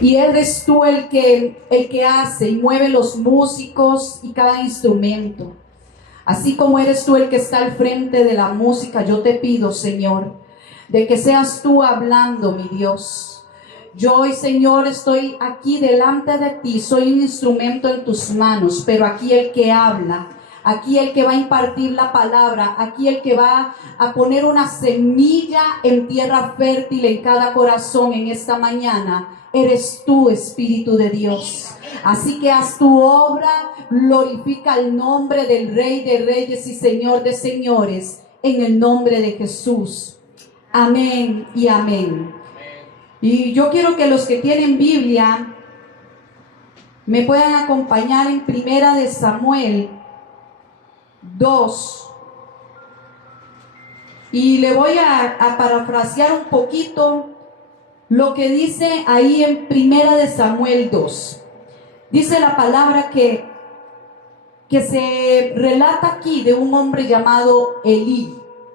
Y eres tú el que hace y mueve los músicos y cada instrumento. Así como eres tú el que está al frente de la música, yo te pido, Señor, de que seas tú hablando, mi Dios. Yo hoy, Señor, estoy aquí delante de ti, soy un instrumento en tus manos, pero aquí el que habla, aquí el que va a impartir la palabra, aquí el que va a poner una semilla en tierra fértil en cada corazón en esta mañana, eres tú, Espíritu de Dios. Así que haz tu obra, glorifica el nombre del Rey de Reyes y Señor de Señores, en el nombre de Jesús. Amén y amén. Y yo quiero que los que tienen Biblia me puedan acompañar en Primera de Samuel 2. Y le voy a parafrasear un poquito lo que dice ahí en Primera de Samuel 2. Dice la palabra que se relata aquí de un hombre llamado Elí.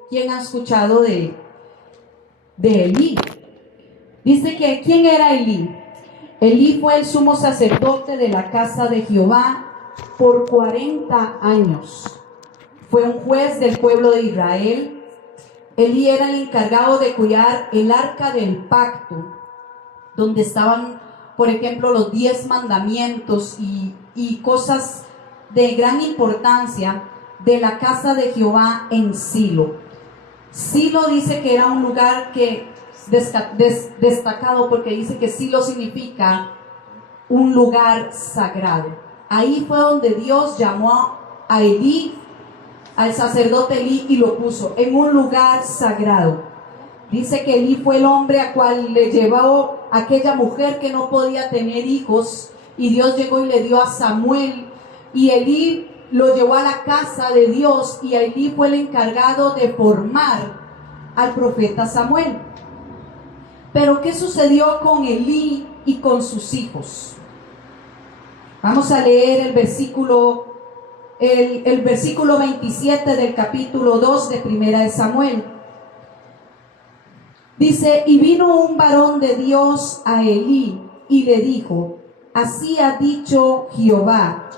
¿Quién ha escuchado de Elí? Dice que, ¿quién era Elí? Elí fue el sumo sacerdote de la casa de Jehová por 40 años. Fue un juez del pueblo de Israel. Elí era el encargado de cuidar el arca del pacto, donde estaban, por ejemplo, los 10 mandamientos y cosas de gran importancia de la casa de Jehová en Silo. Silo dice que era un lugar que destacado, porque dice que Silo significa un lugar sagrado. Ahí fue donde Dios llamó a Elí, al sacerdote Elí, y lo puso en un lugar sagrado. Dice que Elí fue el hombre a cual le llevó aquella mujer que no podía tener hijos, y Dios llegó y le dio a Samuel, y Elí lo llevó a la casa de Dios, y Elí fue el encargado de formar al profeta Samuel. Pero ¿qué sucedió con Elí y con sus hijos? Vamos a leer el versículo 27 del capítulo 2 de Primera de Samuel. Dice: y vino un varón de Dios a Elí y le dijo: así ha dicho Jehová,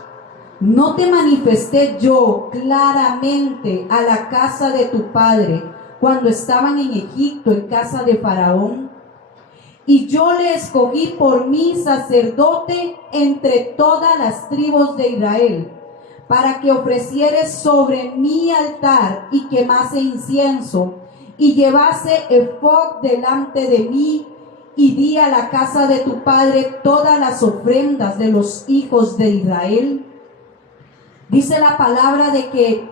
¿no te manifesté yo claramente a la casa de tu padre cuando estaban en Egipto, en casa de Faraón? Y yo le escogí por mí sacerdote entre todas las tribus de Israel, para que ofreciere sobre mi altar y quemase incienso, y llevase ephod delante de mí, y di a la casa de tu padre todas las ofrendas de los hijos de Israel. Dice la palabra de que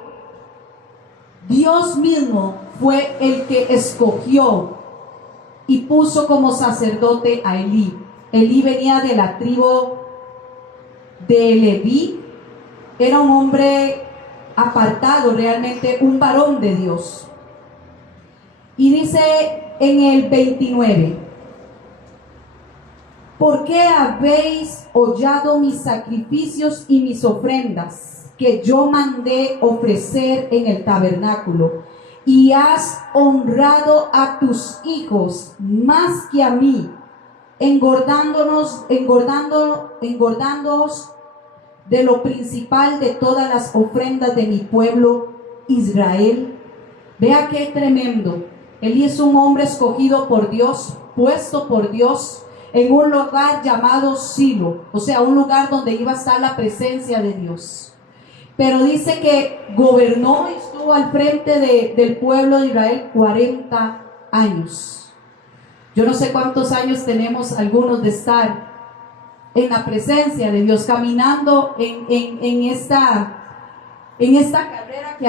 Dios mismo fue el que escogió y puso como sacerdote a Elí. Elí venía de la tribu de Leví, era un hombre apartado, realmente un varón de Dios. Y dice en el 29: ¿por qué habéis hollado mis sacrificios y mis ofrendas que yo mandé ofrecer en el tabernáculo? Y has honrado a tus hijos más que a mí, engordándoos de lo principal de todas las ofrendas de mi pueblo Israel. Vea qué tremendo. Elí es un hombre escogido por Dios, puesto por Dios en un lugar llamado Silo, o sea, un lugar donde iba a estar la presencia de Dios. Pero dice que gobernó y estuvo al frente del pueblo de Israel 40 años. Yo no sé cuántos años tenemos algunos de estar en la presencia de Dios, caminando en esta carrera que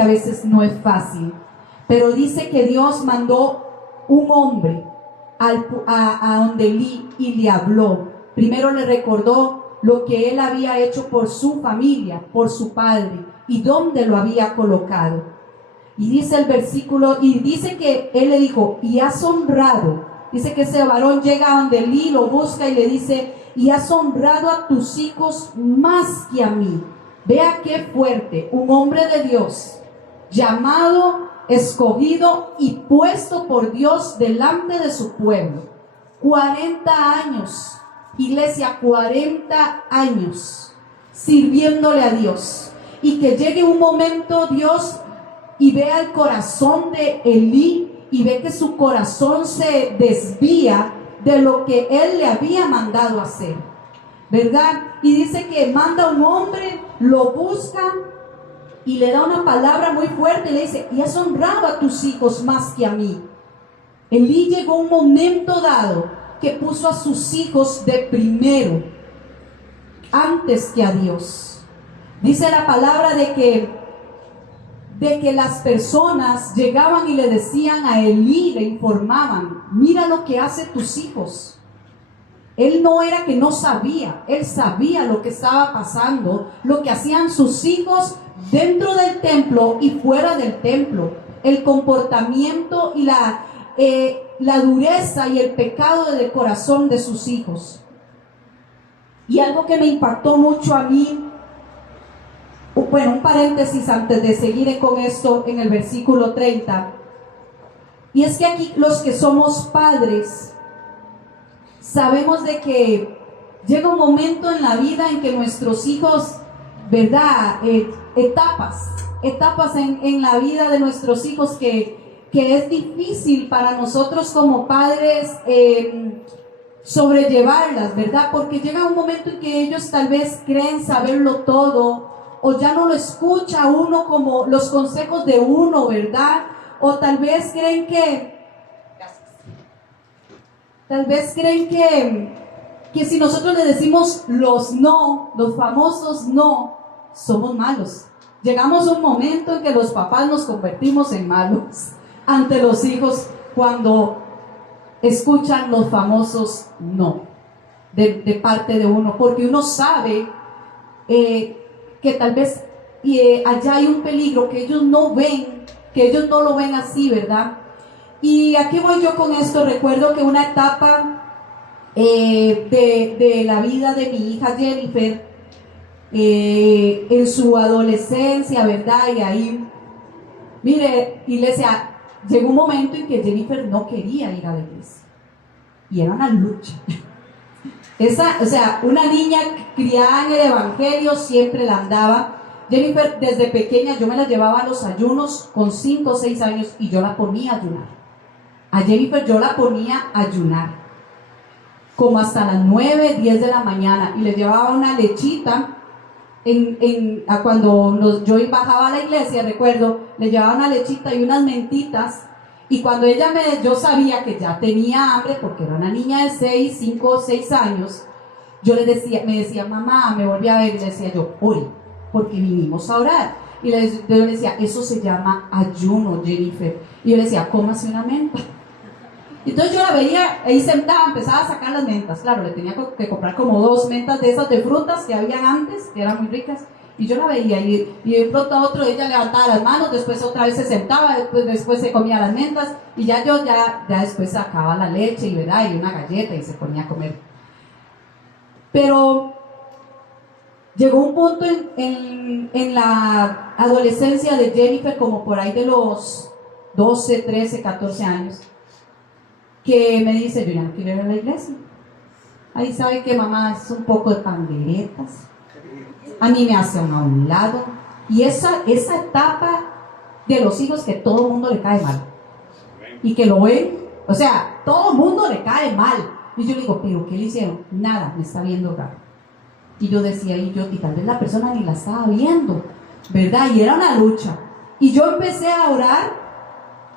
a veces no es fácil. Pero dice que Dios mandó un hombre a donde Elí y le habló. Primero le recordó lo que él había hecho por su familia, por su padre, y dónde lo había colocado. Y dice el versículo, y dice que él le dijo: y has honrado. Dice que ese varón llega a donde Elí, lo busca y le dice: y has honrado a tus hijos más que a mí. Vea qué fuerte, un hombre de Dios, llamado, escogido y puesto por Dios delante de su pueblo. 40 años, iglesia, 40 años sirviéndole a Dios. Y que llegue un momento Dios y vea el corazón de Elí y ve que su corazón se desvía de lo que él le había mandado hacer, ¿verdad? Y dice que manda a un hombre, lo busca y le da una palabra muy fuerte, le dice: y has honrado a tus hijos más que a mí. Elí llegó un momento dado que puso a sus hijos de primero, antes que a Dios. Dice la palabra de que las personas llegaban y le decían a Elí, le informaban: mira lo que hacen tus hijos. Él no era que no sabía, él sabía lo que estaba pasando, lo que hacían sus hijos dentro del templo y fuera del templo, el comportamiento y la dureza y el pecado del corazón de sus hijos. Y algo que me impactó mucho a mí, bueno, un paréntesis antes de seguir con esto en el versículo 30, y es que aquí los que somos padres sabemos de que llega un momento en la vida en que nuestros hijos, ¿verdad? Etapas en la vida de nuestros hijos que es difícil para nosotros como padres sobrellevarlas, ¿verdad? Porque llega un momento en que ellos tal vez creen saberlo todo, o ya no lo escucha uno como los consejos de uno, ¿verdad? O tal vez creen que si nosotros le decimos los no, los famosos no, somos malos. Llegamos a un momento en que los papás nos convertimos en malos ante los hijos cuando escuchan los famosos no de parte de uno, porque uno sabe que tal vez allá hay un peligro que ellos no ven, que ellos no lo ven así, ¿verdad? Y aquí voy yo con esto. Recuerdo que una etapa de la vida de mi hija Jennifer, en su adolescencia, ¿verdad? Y ahí, mire, iglesia, llegó un momento en que Jennifer no quería ir a la iglesia. Y era una lucha. Una niña criada en el evangelio siempre la andaba. Jennifer, desde pequeña, yo me la llevaba a los ayunos con 5 o 6 años y yo la ponía a ayunar. A Jennifer yo la ponía a ayunar como hasta las 9, 10 de la mañana, y le llevaba una lechita cuando yo bajaba a la iglesia, recuerdo, le llevaba una lechita y unas mentitas, y cuando yo sabía que ya tenía hambre, porque era una niña de 5 o 6 años, me decía, mamá, me volví a ver, y le decía yo, ore, porque vinimos a orar. Y yo le decía, eso se llama ayuno, Jennifer. Y yo le decía, cómase una menta. Entonces yo la veía ahí sentada, empezaba a sacar las mentas. Claro, le tenía que comprar como 2 mentas de esas de frutas que habían antes, que eran muy ricas. Y yo la veía y de pronto a otro ella levantaba las manos, después otra vez se sentaba, después se comía las mentas, y ya después sacaba la leche y una galleta y se ponía a comer. Pero llegó un punto en la adolescencia de Jennifer, como por ahí de los 12, 13, 14 años, que me dice, yo ya no quiero ir a la iglesia. Ahí sabe que mamá es un poco de panderetas, a mí me hace a un lado. Y esa etapa de los hijos que todo el mundo le cae mal, y que lo ven, todo el mundo le cae mal. Y yo digo, ¿pero qué le hicieron? Nada, me está viendo raro. Y yo decía, y tal vez la persona ni la estaba viendo, ¿verdad? Y era una lucha. Y yo empecé a orar,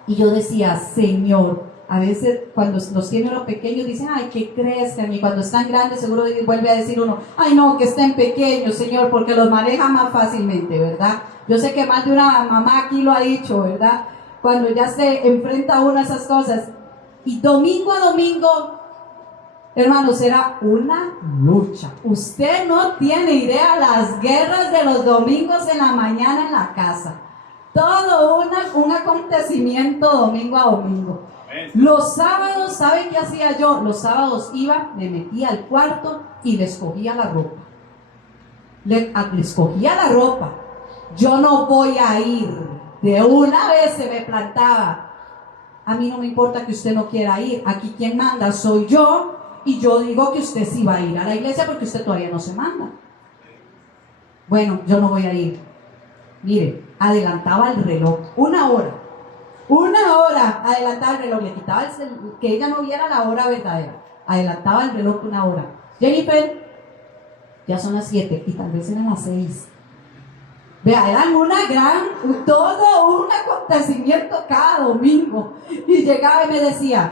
y yo decía, Señor, a veces cuando los tiene uno pequeños dicen, ay, que crezcan, y cuando están grandes seguro vuelve a decir uno, ay no, que estén pequeños, Señor, porque los maneja más fácilmente, ¿verdad? Yo sé que más de una mamá aquí lo ha dicho, ¿verdad? Cuando ya se enfrenta uno a esas cosas. Y domingo a domingo, hermanos, era una lucha. Usted no tiene idea las guerras de los domingos en la mañana en la casa. Todo un acontecimiento domingo a domingo. Los sábados, ¿saben qué hacía yo? Los sábados iba, me metía al cuarto y les cogía la ropa. Les cogía la ropa. Yo no voy a ir. De una vez se me plantaba a mí no me importa que usted no quiera ir, aquí quien manda soy yo, y yo digo que usted sí va a ir a la iglesia porque usted todavía no se manda. Bueno, yo no voy a ir. Mire, adelantaba el reloj, una hora adelantaba el reloj, le quitaba que ella no viera la hora verdadera, adelantaba el reloj una hora. Jennifer, ya son las 7 y tal vez eran las 6. Vea, eran todo un acontecimiento cada domingo. Y llegaba y me decía,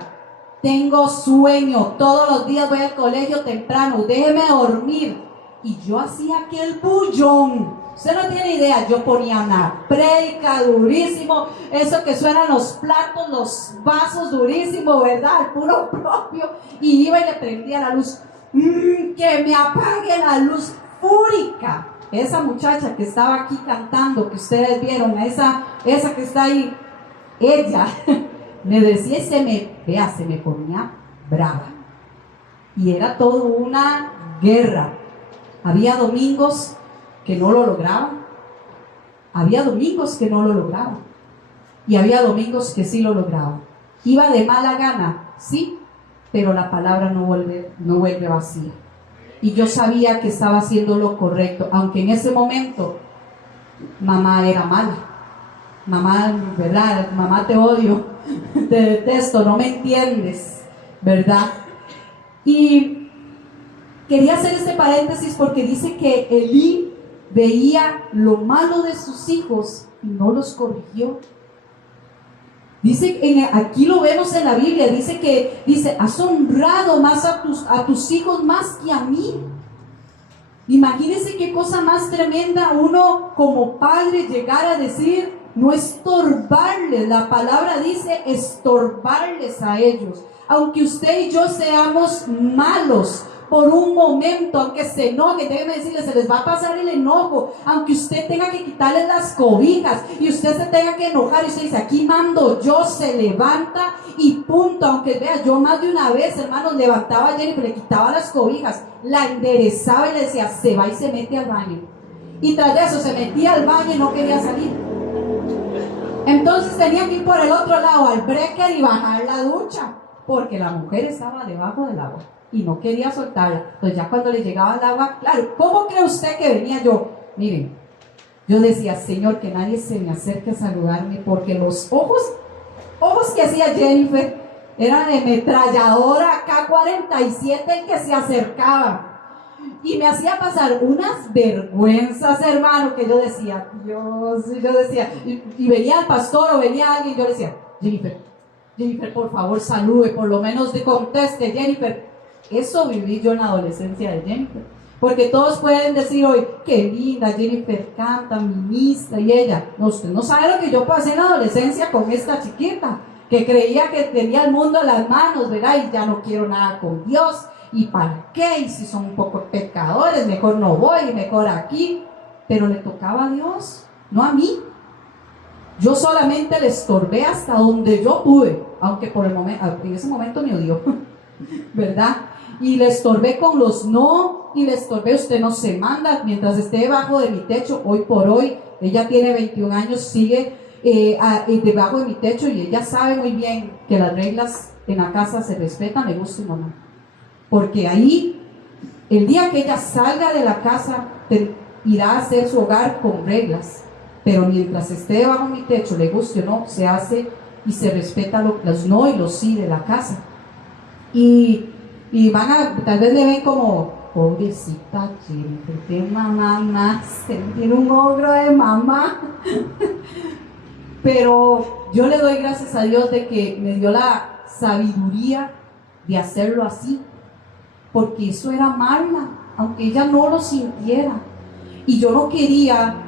tengo sueño, todos los días voy al colegio temprano, déjeme dormir. Y yo hacía aquel bullón. Usted no tiene idea, yo ponía una prédica durísimo, eso que suenan los platos, los vasos durísimo, ¿verdad? El puro propio. Y iba y le prendía la luz. Que me apague la luz fúrica. Esa muchacha que estaba aquí cantando, que ustedes vieron, esa que está ahí, ella me decía y se me ponía brava. Y era todo una guerra. Había domingos que no lo lograban. Y había domingos que sí lo lograban. Iba de mala gana, sí, pero la palabra no vuelve vacía. Y yo sabía que estaba haciendo lo correcto, aunque en ese momento mamá era mala. Mamá, ¿verdad? Mamá, te odio, te detesto, no me entiendes, ¿verdad? Y quería hacer este paréntesis porque dice que Elí veía lo malo de sus hijos y no los corrigió. Dice, aquí lo vemos en la Biblia, dice, has honrado más a tus hijos más que a mí. Imagínense qué cosa más tremenda uno como padre llegar a decir, no estorbarles, la palabra dice estorbarles a ellos. Aunque usted y yo seamos malos por un momento, aunque se enoje, déjeme decirle, se les va a pasar el enojo, aunque usted tenga que quitarles las cobijas y usted se tenga que enojar y usted dice, aquí mando yo, se levanta y punto. Aunque vea, yo más de una vez, hermanos, levantaba a Jennifer, le quitaba las cobijas, la enderezaba y le decía, se va y se mete al baño. Y tras de eso se metía al baño y no quería salir. Entonces tenía que ir por el otro lado al breaker y bajar la ducha, porque la mujer estaba debajo del agua y no quería soltarla. Entonces ya cuando le llegaba el agua, claro, ¿cómo cree usted que venía yo? Miren, yo decía, Señor, que nadie se me acerque a saludarme, porque los ojos que hacía Jennifer eran de ametralladora K-47 el que se acercaba. Y me hacía pasar unas vergüenzas, hermano, que yo decía, Dios, y venía el pastor o venía alguien, y yo le decía, Jennifer, por favor, salude, por lo menos conteste, Jennifer. Eso viví yo en la adolescencia de Jennifer. Porque todos pueden decir hoy, qué linda, Jennifer canta, ministra, y ella. No, usted no sabe lo que yo pasé en la adolescencia con esta chiquita, que creía que tenía el mundo en las manos, ¿verdad? Y ya no quiero nada con Dios. ¿Y para qué? Y si son un poco pecadores, mejor no voy, mejor aquí. Pero le tocaba a Dios, no a mí. Yo solamente le estorbé hasta donde yo pude, aunque en ese momento me odió, ¿verdad? Y le estorbé con los no, y le estorbé, usted no se manda, mientras esté debajo de mi techo. Hoy por hoy, ella tiene 21 años, sigue debajo de mi techo, y ella sabe muy bien que las reglas en la casa se respetan, le guste o no. Porque ahí, el día que ella salga de la casa, irá a hacer su hogar con reglas. Pero mientras esté debajo de mi techo, le guste o no, se hace y se respeta los no y los sí de la casa. Y tal vez le ven como, pobrecita Jennifer, qué mamá más, tiene un ogro de mamá. Pero yo le doy gracias a Dios de que me dio la sabiduría de hacerlo así, porque eso era amarla, aunque ella no lo sintiera. Y yo no quería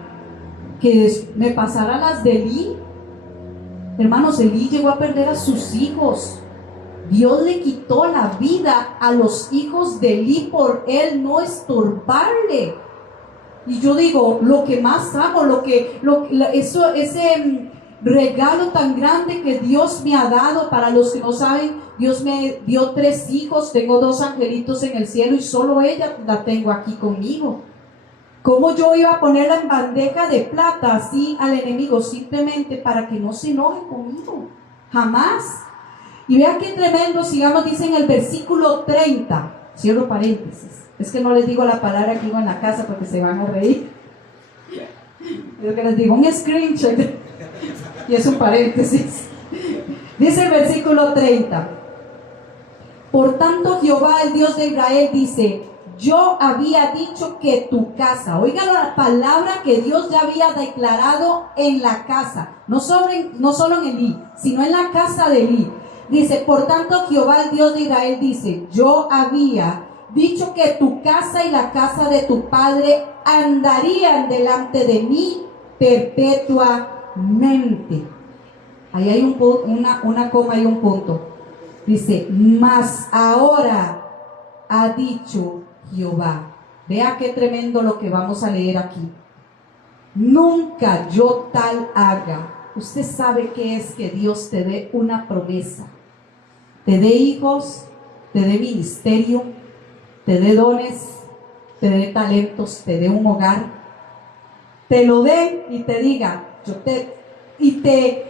que me pasara las de Elí. Hermanos, Elí llegó a perder a sus hijos. Dios le quitó la vida a los hijos de Elí por él no estorbarle. Y yo digo, lo que más amo, ese regalo tan grande que Dios me ha dado. Para los que no saben, Dios me dio 3 hijos, tengo 2 angelitos en el cielo y solo ella la tengo aquí conmigo. ¿Cómo yo iba a ponerla en bandeja de plata así al enemigo simplemente para que no se enoje conmigo? Jamás. Y vea qué tremendo, sigamos, dice en el versículo 30, cierro paréntesis, es que no les digo la palabra que digo en la casa porque se van a reír. Yo que les digo un screenshot y es un paréntesis. Dice el versículo 30: por tanto Jehová, el Dios de Israel, dice: yo había dicho que tu casa, oiga la palabra que Dios ya había declarado en la casa, no solo en Elí, sino en la casa de Elí. Dice: por tanto Jehová, el Dios de Israel, dice: yo había dicho que tu casa y la casa de tu padre andarían delante de mí perpetuamente. Ahí hay una coma y un punto. Dice: mas ahora ha dicho Jehová. Vea qué tremendo lo que vamos a leer aquí. Nunca yo tal haga. Usted sabe qué es que Dios te dé una promesa, te dé hijos, te dé ministerio, te dé dones, te dé talentos, te dé un hogar, te lo dé y te diga, y te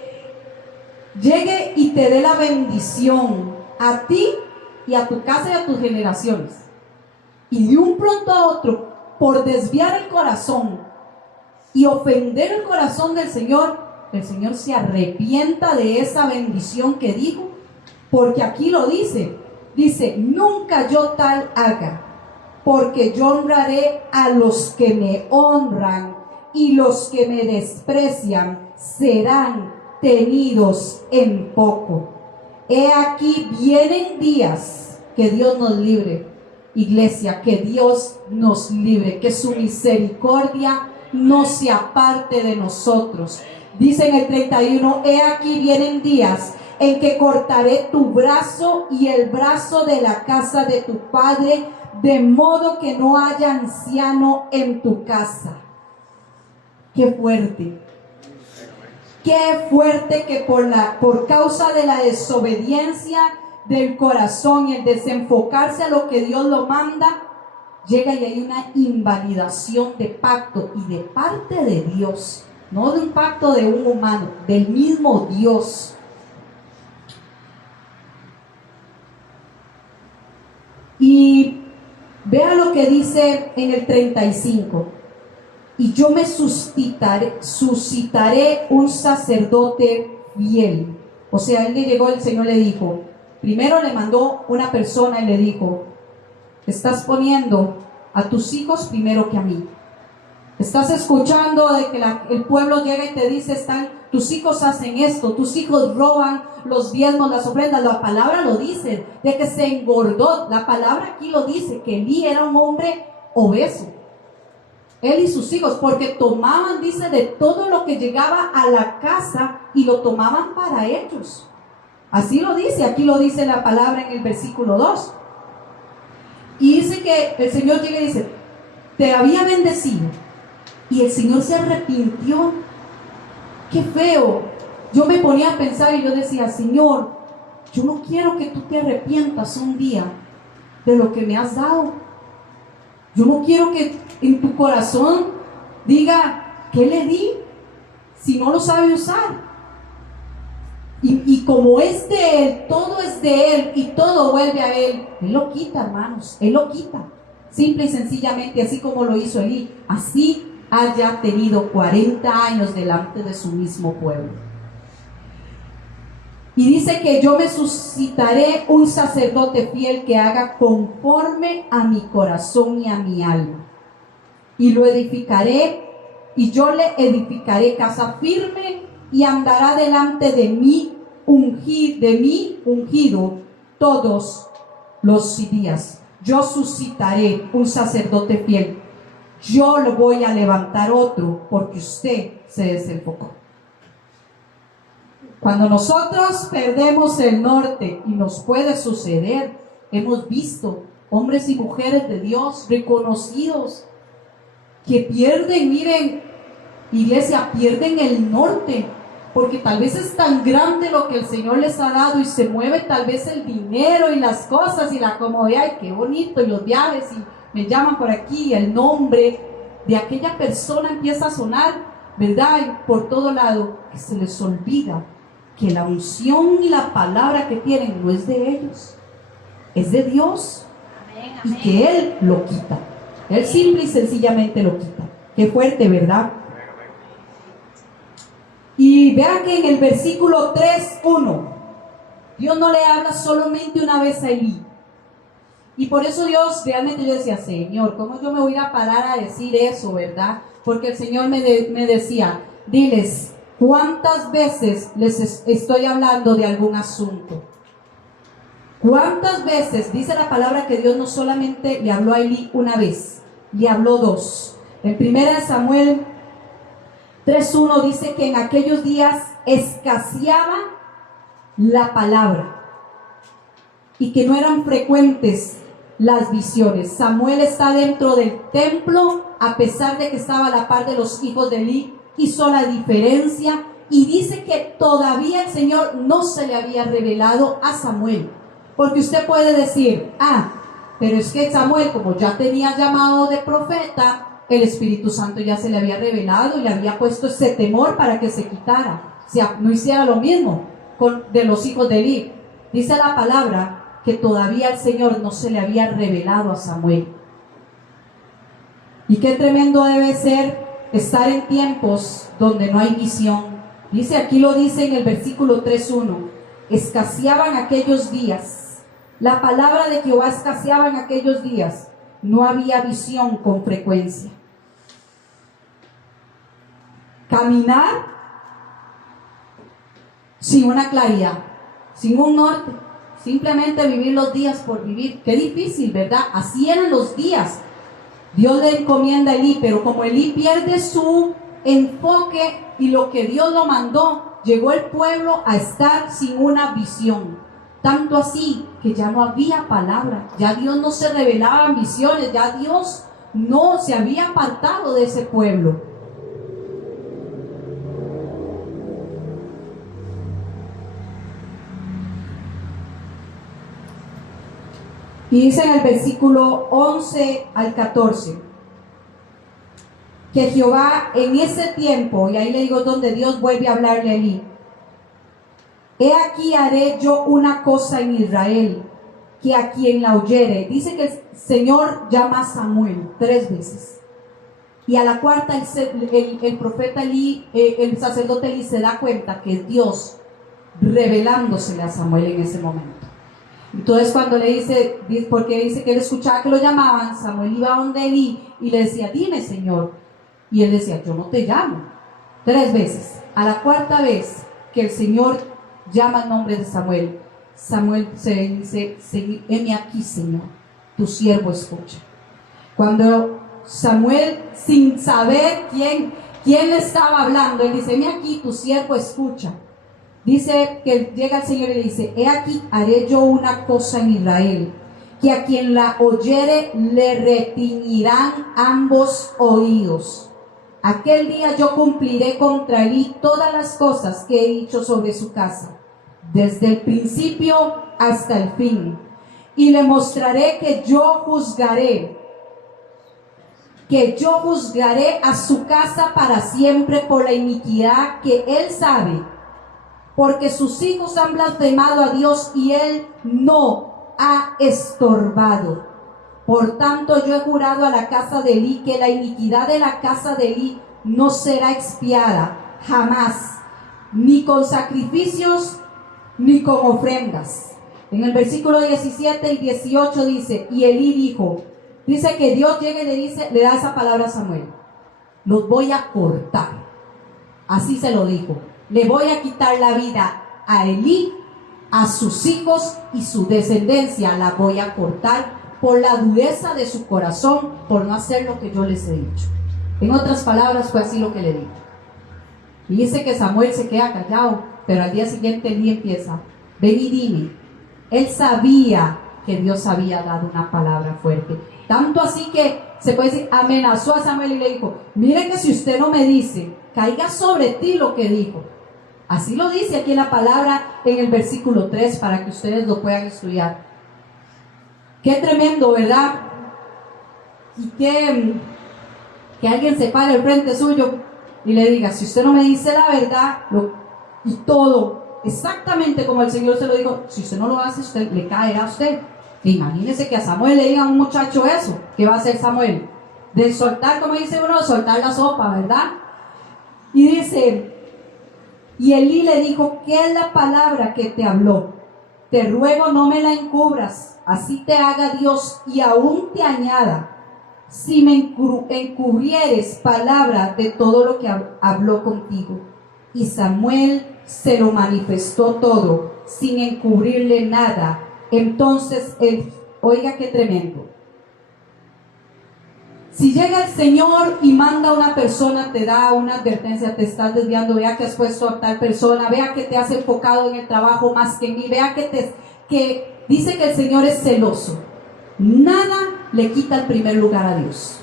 llegue y te dé la bendición a ti y a tu casa y a tus generaciones. Y de un pronto a otro, por desviar el corazón y ofender el corazón del Señor, el Señor se arrepienta de esa bendición que dijo, porque aquí lo dice, nunca yo tal haga, porque yo honraré a los que me honran y los que me desprecian serán tenidos en poco. He aquí vienen días, que Dios nos libre, iglesia, que Dios nos libre, que su misericordia no se aparte de nosotros. Dice en el 31: he aquí vienen días en que cortaré tu brazo y el brazo de la casa de tu padre, de modo que no haya anciano en tu casa. Qué fuerte. Qué fuerte que por causa de la desobediencia del corazón y el desenfocarse a lo que Dios lo manda, llega y hay una invalidación de pacto, y de parte de Dios, no de un pacto de un humano, del mismo Dios. Y vea lo que dice en el 35: y yo me suscitaré un sacerdote fiel. O sea, él le llegó, el Señor le dijo, primero le mandó una persona y le dijo: estás poniendo a tus hijos primero que a mí. Estás escuchando de que el pueblo llega y te dice: tus hijos hacen esto, tus hijos roban los diezmos, las ofrendas. La palabra lo dice, de que se engordó. La palabra aquí lo dice, que Elí era un hombre obeso. Él y sus hijos, porque tomaban, dice, de todo lo que llegaba a la casa y lo tomaban para ellos. Así lo dice, aquí lo dice la palabra en el versículo 2. Y dice que el Señor llega y dice: te había bendecido. Y el Señor se arrepintió. Qué feo. Yo me ponía a pensar y yo decía: Señor, yo no quiero que tú te arrepientas un día de lo que me has dado. Yo no quiero que en tu corazón diga: ¿qué le di? Si no lo sabe usar. Y como es de Él, todo es de Él y todo vuelve a Él. Él lo quita, hermanos, Él lo quita. Simple y sencillamente, así como lo hizo Elí, así haya tenido 40 años delante de su mismo pueblo. Y dice que yo me suscitaré un sacerdote fiel que haga conforme a mi corazón y a mi alma. Y lo edificaré, y yo le edificaré casa firme, y andará delante de mí ungido todos los días. Yo suscitaré un sacerdote fiel. Yo lo voy a levantar otro, porque usted se desenfocó. Cuando nosotros perdemos el norte, y nos puede suceder, hemos visto hombres y mujeres de Dios reconocidos que pierden, miren, iglesia, pierden el norte, porque tal vez es tan grande lo que el Señor les ha dado y se mueve tal vez el dinero y las cosas y la comodidad, y qué bonito, y los viajes, y me llaman por aquí, y el nombre de aquella persona empieza a sonar, ¿verdad? Y por todo lado, que se les olvida que la unción y la palabra que tienen no es de ellos, es de Dios. Amén, Y amén. que Él lo quita. Él simple y sencillamente lo quita. Qué fuerte, ¿verdad? Y vean que en el versículo 3:1, Dios no le habla solamente una vez a Elí. Y por eso Dios, realmente yo decía, Señor, ¿cómo yo me voy a ir a parar a decir eso, verdad? Porque el Señor me decía, diles, ¿cuántas veces les estoy hablando de algún asunto? ¿Cuántas veces? Dice la palabra que Dios no solamente le habló a Elí una vez, le habló dos. En 1 Samuel 3:1 dice que en aquellos días escaseaba la palabra y que no eran frecuentes las visiones. Samuel está dentro del templo, a pesar de que estaba a la par de los hijos de Elí, hizo la diferencia y dice que todavía el Señor no se le había revelado a Samuel. Porque usted puede decir, pero es que Samuel, como ya tenía llamado de profeta, el Espíritu Santo ya se le había revelado y le había puesto ese temor para que se quitara, no hiciera lo mismo de los hijos de Elí. Dice la palabra que todavía el Señor no se le había revelado a Samuel. Y qué tremendo debe ser estar en tiempos donde no hay visión. Dice, aquí lo dice en el versículo 3:1, escaseaban aquellos días. La palabra de Jehová escaseaba en aquellos días. No había visión con frecuencia. Caminar sin una claridad, sin un norte, simplemente vivir los días por vivir. Qué difícil, ¿verdad? Así eran los días. Dios le encomienda a Elí, pero como Elí pierde su enfoque y lo que Dios lo mandó, llegó el pueblo a estar sin una visión. Tanto así que ya no había palabra, ya Dios no se revelaba en visiones, ya Dios no se había apartado de ese pueblo. Y dice en el versículo 11 al 14, que Jehová en ese tiempo, y ahí le digo donde Dios vuelve a hablarle a Elí, he aquí haré yo una cosa en Israel, que a quien la oyere, dice que el Señor llama a Samuel 3 veces, y a la cuarta el profeta Elí, el sacerdote Elí se da cuenta que es Dios revelándosele a Samuel en ese momento. Entonces cuando le dice, porque dice que él escuchaba que lo llamaban, Samuel iba a donde Elí y le decía, dime Señor, y él decía, yo no te llamo. 3 veces. A la cuarta vez que el Señor llama el nombre de Samuel, Samuel se dice, heme aquí Señor, tu siervo escucha. Cuando Samuel, sin saber quién le estaba hablando, él dice, heme aquí, tu siervo escucha. Dice que llega el Señor y le dice, he aquí haré yo una cosa en Israel, que a quien la oyere le retiñirán ambos oídos. Aquel día yo cumpliré contra Elí todas las cosas que he dicho sobre su casa, desde el principio hasta el fin, y le mostraré que yo juzgaré a su casa para siempre por la iniquidad que él sabe, porque sus hijos han blasfemado a Dios y él no ha estorbado. Por tanto, yo he jurado a la casa de Elí que la iniquidad de la casa de Elí no será expiada jamás, ni con sacrificios ni con ofrendas. En el versículo 17 y 18 dice, y Elí dice que Dios llega y le da esa palabra a Samuel, los voy a cortar. Así se lo dijo. Le voy a quitar la vida a Elí, a sus hijos y su descendencia la voy a cortar por la dureza de su corazón, por no hacer lo que yo les he dicho. En otras palabras, fue así lo que le dijo. Y dice que Samuel se queda callado, pero al día siguiente Elí empieza, ven y dime. Él sabía que Dios había dado una palabra fuerte. Tanto así que se puede decir, amenazó a Samuel y le dijo, mire que si usted no me dice, caiga sobre ti lo que dijo. Así lo dice aquí en la palabra en el versículo 3 para que ustedes lo puedan estudiar. Qué tremendo, ¿verdad? Y que alguien se pare al frente suyo y le diga, si usted no me dice la verdad, y todo exactamente como el Señor se lo dijo. Si usted no lo hace, usted le caerá a usted. Imagínese que a Samuel le diga a un muchacho eso. ¿Qué va a hacer Samuel? De soltar, como dice uno, soltar la sopa, ¿verdad? Y dice, y Elí le dijo, ¿qué es la palabra que te habló? Te ruego no me la encubras, así te haga Dios y aún te añada, si me encubrieres palabra de todo lo que habló contigo. Y Samuel se lo manifestó todo, sin encubrirle nada. Entonces él, oiga qué tremendo. Si llega el Señor y manda a una persona, te da una advertencia, te estás desviando, vea que has puesto a tal persona, vea que te has enfocado en el trabajo más que en mí, vea que dice que el Señor es celoso. Nada le quita el primer lugar a Dios.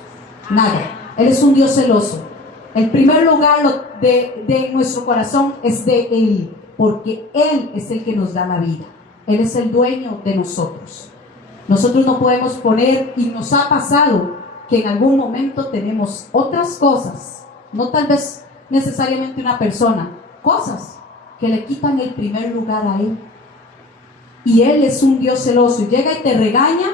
Nada. Él es un Dios celoso. El primer lugar de nuestro corazón es de Él, porque Él es el que nos da la vida. Él es el dueño de nosotros. Nosotros no podemos poner, y nos ha pasado, que en algún momento tenemos otras cosas, no tal vez necesariamente una persona, cosas que le quitan el primer lugar a Él. Y Él es un Dios celoso, y llega y te regaña,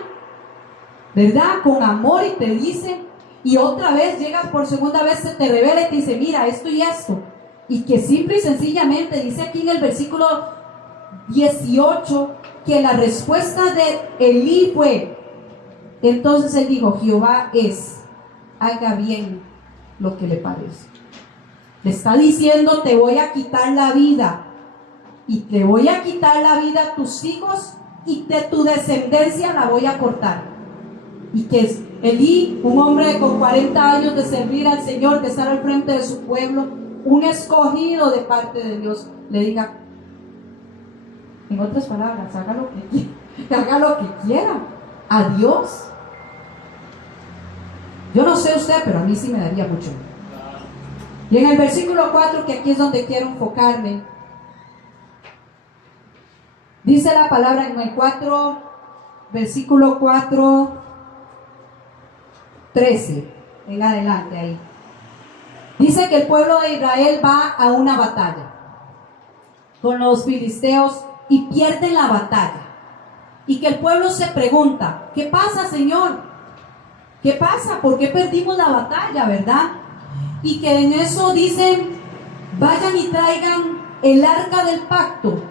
¿verdad? Con amor, y te dice, y otra vez llegas por segunda vez, se te revela y te dice, mira, esto y esto. Y que simple y sencillamente dice aquí en el versículo 18, que la respuesta de Elí fue, entonces él dijo, Jehová haga bien lo que le parece. Le está diciendo, te voy a quitar la vida, y te voy a quitar la vida a tus hijos, y de tu descendencia la voy a cortar. Y que Elí, un hombre con 40 años de servir al Señor, de estar al frente de su pueblo, un escogido de parte de Dios, le diga, en otras palabras, haga lo que quiera, a Dios. Yo no sé usted, pero a mí sí me daría mucho. Y en el versículo 4, que aquí es donde quiero enfocarme, dice la palabra en el 4, versículo 4, 13, en adelante ahí. Dice que el pueblo de Israel va a una batalla con los filisteos y pierden la batalla. Y que el pueblo se pregunta, ¿qué pasa, Señor? ¿Qué pasa? ¿Por qué perdimos la batalla, verdad? Y que en eso dicen, vayan y traigan el arca del pacto,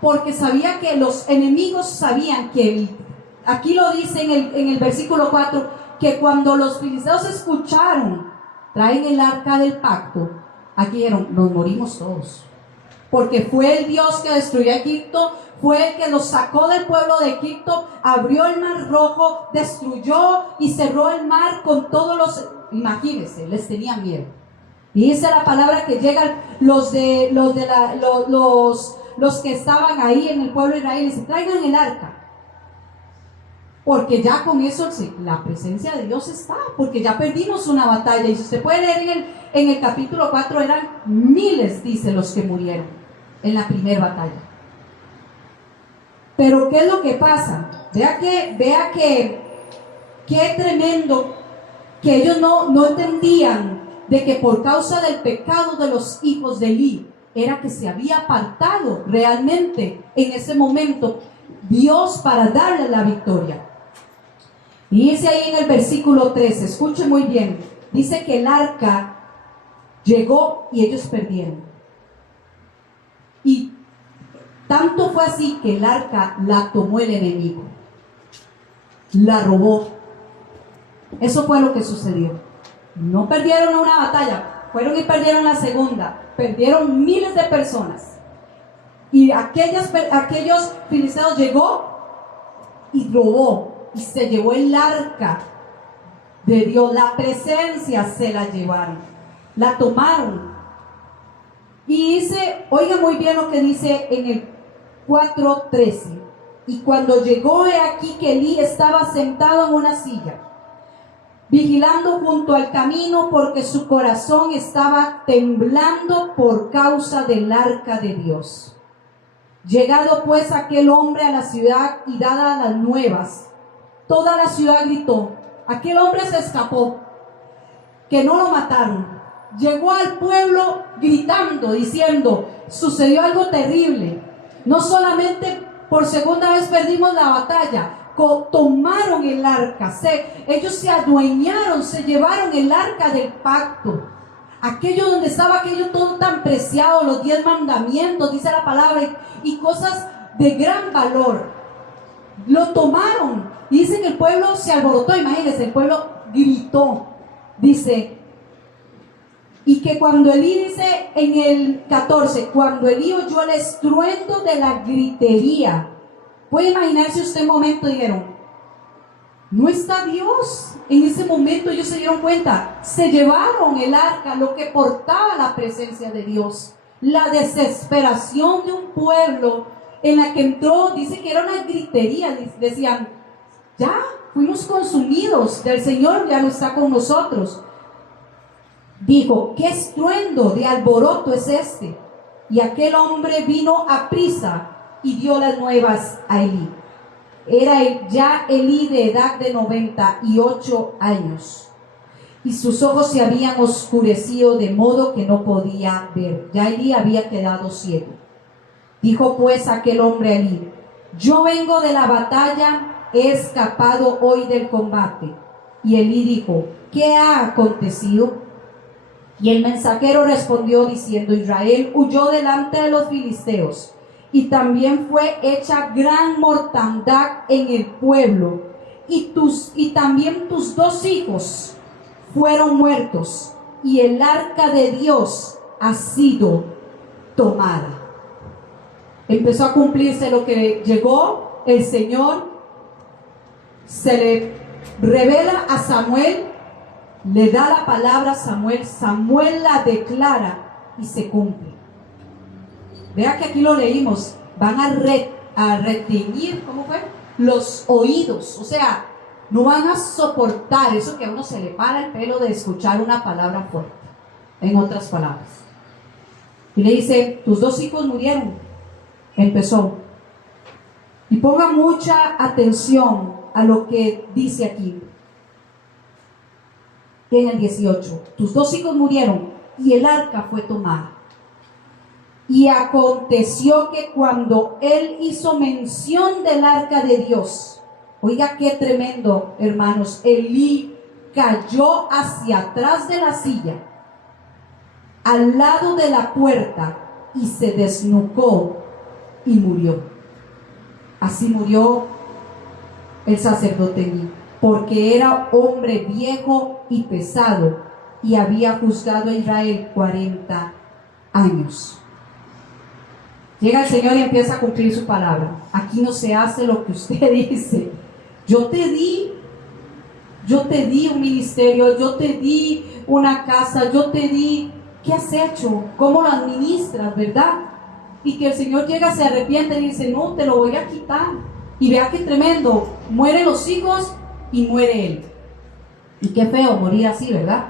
porque sabía que los enemigos sabían que, aquí lo dice en el versículo 4, que cuando los filisteos escucharon, traen el arca del pacto, aquí dijeron, nos morimos todos. Porque fue el Dios que destruyó a Egipto, fue el que los sacó del pueblo de Egipto, abrió el mar rojo, destruyó y cerró el mar con todos los, imagínense, les tenía miedo. Y dice la palabra que llegan los que estaban ahí en el pueblo de Israel y dicen, traigan el arca. Porque ya con eso la presencia de Dios está, porque ya perdimos una batalla. Y si usted puede leer en el capítulo 4, eran miles, dice, los que murieron en la primera batalla. Pero ¿qué es lo que pasa? Vea que qué tremendo que ellos no entendían de que por causa del pecado de los hijos de Elí, era que se había apartado realmente en ese momento Dios para darle la victoria. Y dice ahí en el versículo 13, escuche muy bien, dice que el arca llegó y ellos perdieron. Y tanto fue así que el arca la tomó el enemigo, la robó. Eso fue lo que sucedió. No perdieron una batalla, fueron y perdieron la segunda, perdieron miles de personas. Y aquellos filisteos llegó y robó y se llevó el arca de Dios, la presencia se la llevaron, la tomaron. Y dice, oiga muy bien lo que dice en el 4:13, y cuando llegó, he aquí que Elí estaba sentado en una silla, vigilando junto al camino, porque su corazón estaba temblando por causa del arca de Dios. Llegado pues aquel hombre a la ciudad y dadas las nuevas, toda la ciudad gritó. Aquel hombre se escapó, que no lo mataron, llegó al pueblo gritando, diciendo, sucedió algo terrible. No solamente por segunda vez perdimos la batalla, tomaron el arca, ellos se adueñaron, se llevaron el arca del pacto, aquello donde estaba aquello todo tan preciado, los 10 mandamientos, dice la palabra, y cosas de gran valor, lo tomaron. Dice que el pueblo se alborotó, imagínense, el pueblo gritó, dice, y que cuando Elí, dice en el 14, cuando Elí oyó el estruendo de la gritería, puede imaginarse usted un momento, dijeron, ¿no está Dios? En ese momento ellos se dieron cuenta, se llevaron el arca, lo que portaba la presencia de Dios, la desesperación de un pueblo en la que entró, dice que era una gritería, decían, ya fuimos consumidos, el Señor ya no está con nosotros. Dijo, ¿qué estruendo de alboroto es este? Y aquel hombre vino a prisa y dio las nuevas a Elí. Era ya Elí de edad de 98 años, y sus ojos se habían oscurecido de modo que no podía ver. Ya Elí había quedado ciego. Dijo pues aquel hombre a Elí, yo vengo de la batalla, he escapado hoy del combate. Y Elí dijo, ¿qué ha acontecido? Y el mensajero respondió diciendo, Israel huyó delante de los filisteos, y también fue hecha gran mortandad en el pueblo, y también tus 2 hijos fueron muertos, y el arca de Dios ha sido tomada. Empezó a cumplirse lo que llegó el Señor, se le revela a Samuel, le da la palabra a Samuel, Samuel la declara y se cumple. Vea que aquí lo leímos, van a reteñir, ¿cómo fue? Los oídos, o sea, no van a soportar eso que a uno se le para el pelo de escuchar una palabra fuerte, en otras palabras. Y le dice, tus 2 hijos murieron. Empezó. Y ponga mucha atención a lo que dice aquí. En el 18, tus 2 hijos murieron y el arca fue tomada. Y aconteció que cuando él hizo mención del arca de Dios, oiga qué tremendo, hermanos, Elí cayó hacia atrás de la silla, al lado de la puerta, y se desnucó y murió. Así murió el sacerdote Elí, porque era hombre viejo y pesado, y había juzgado a Israel 40 años. Llega el Señor y empieza a cumplir su palabra. Aquí no se hace lo que usted dice. Yo te di un ministerio, yo te di una casa, yo te di. ¿Qué has hecho? ¿Cómo lo administras, verdad? Y que el Señor llega, se arrepiente y dice, no, te lo voy a quitar. Y vea qué tremendo, mueren los hijos y muere él. Y qué feo morir así, ¿verdad?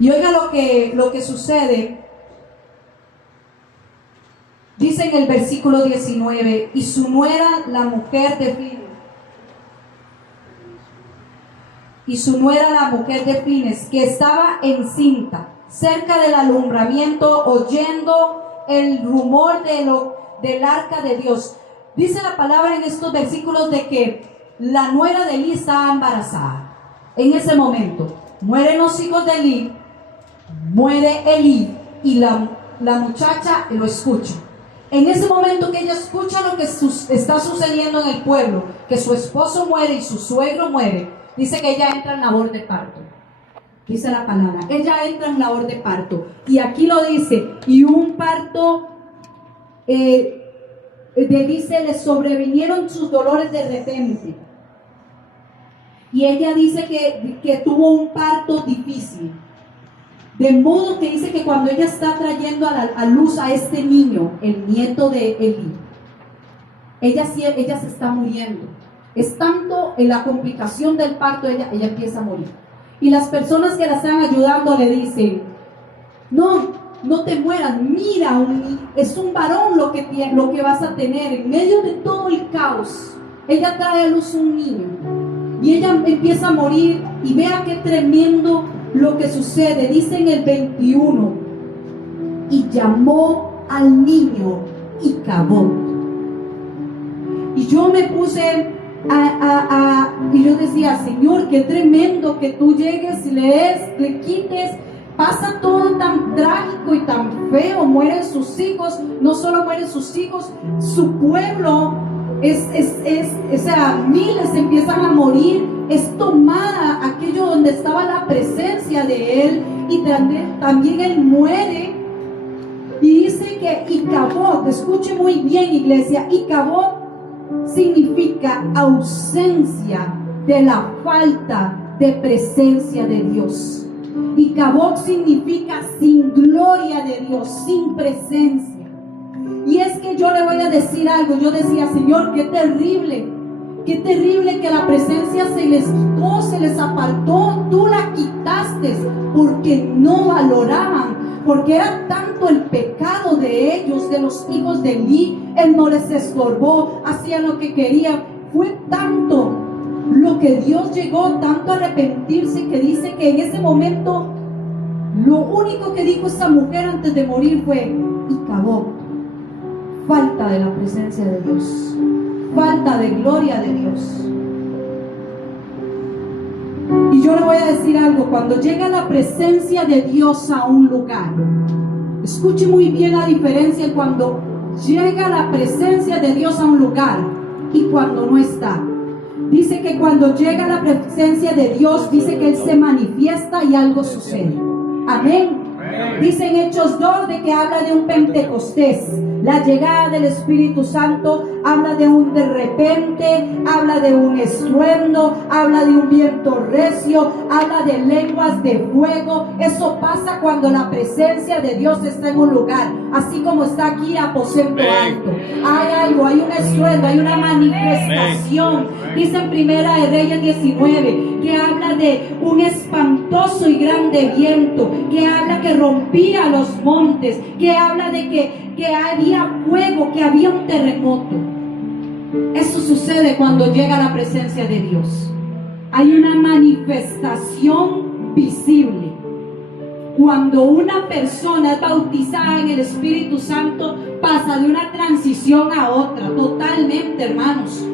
Y oiga lo que sucede. Dice en el versículo 19, y su nuera, la mujer de Fines, que estaba encinta, cerca del alumbramiento, oyendo el rumor del arca de Dios. Dice la palabra en estos versículos de que la nuera de Elí estaba embarazada. En ese momento, mueren los hijos de Elí, muere Elí, y la muchacha lo escucha. En ese momento que ella escucha lo que está sucediendo en el pueblo, que su esposo muere y su suegro muere, dice que ella entra en labor de parto. Dice la palabra, ella entra en labor de parto. Y aquí lo dice, y un parto, dice, le sobrevinieron sus dolores de repente. Y ella dice que tuvo un parto difícil. De modo que dice que cuando ella está trayendo a luz a este niño, el nieto de Elí, ella se está muriendo. Es tanto en la complicación del parto, ella empieza a morir. Y las personas que la están ayudando le dicen, no te mueras, mira, es un varón lo que vas a tener. En medio de todo el caos, ella trae a luz un niño. Y ella empieza a morir, y vea qué tremendo lo que sucede, dice en el 21, y llamó al niño Icabod. Y yo me puse y yo decía, Señor, qué tremendo que tú llegues y le quites, pasa todo tan trágico y tan feo, mueren sus hijos, no solo mueren sus hijos, su pueblo o sea, miles empiezan a morir, es tomada aquello donde estaba la presencia de él, y también él muere. Y dice que Icabod, escuche muy bien, iglesia, Icabod significa ausencia de la falta de presencia de Dios. Icabod significa sin gloria de Dios, sin presencia. Y es que yo le voy a decir algo. Yo decía, Señor, qué terrible que la presencia se les quitó, se les apartó, tú la quitaste porque no valoraban, porque era tanto el pecado de ellos, de los hijos de Elí. Él no les estorbó, hacían lo que querían. Fue tanto lo que Dios llegó tanto a arrepentirse, que dice que en ese momento lo único que dijo esa mujer antes de morir fue: Icabod, falta de la presencia de Dios, falta de gloria de Dios. Y yo le voy a decir algo: cuando llega la presencia de Dios a un lugar, escuche muy bien la diferencia cuando llega la presencia de Dios a un lugar y cuando no está. Dice que cuando llega la presencia de Dios, dice que Él se manifiesta y algo sucede. Amén. Dice en Hechos 2 de que habla de un Pentecostés. La llegada del Espíritu Santo habla de un de repente, habla de un estruendo, habla de un viento recio, habla de lenguas de fuego. Eso pasa cuando la presencia de Dios está en un lugar, así como está aquí aposento alto. Hay algo, hay un estruendo, hay una manifestación. Dice en Primera de Reyes 19 que habla de un espantoso y grande viento, que habla que rompía los montes, que habla de que había fuego, que había un terremoto. Eso sucede cuando llega la presencia de Dios. Hay una manifestación visible. Cuando una persona es bautizada en el Espíritu Santo, pasa de una transición a otra, totalmente, hermanos.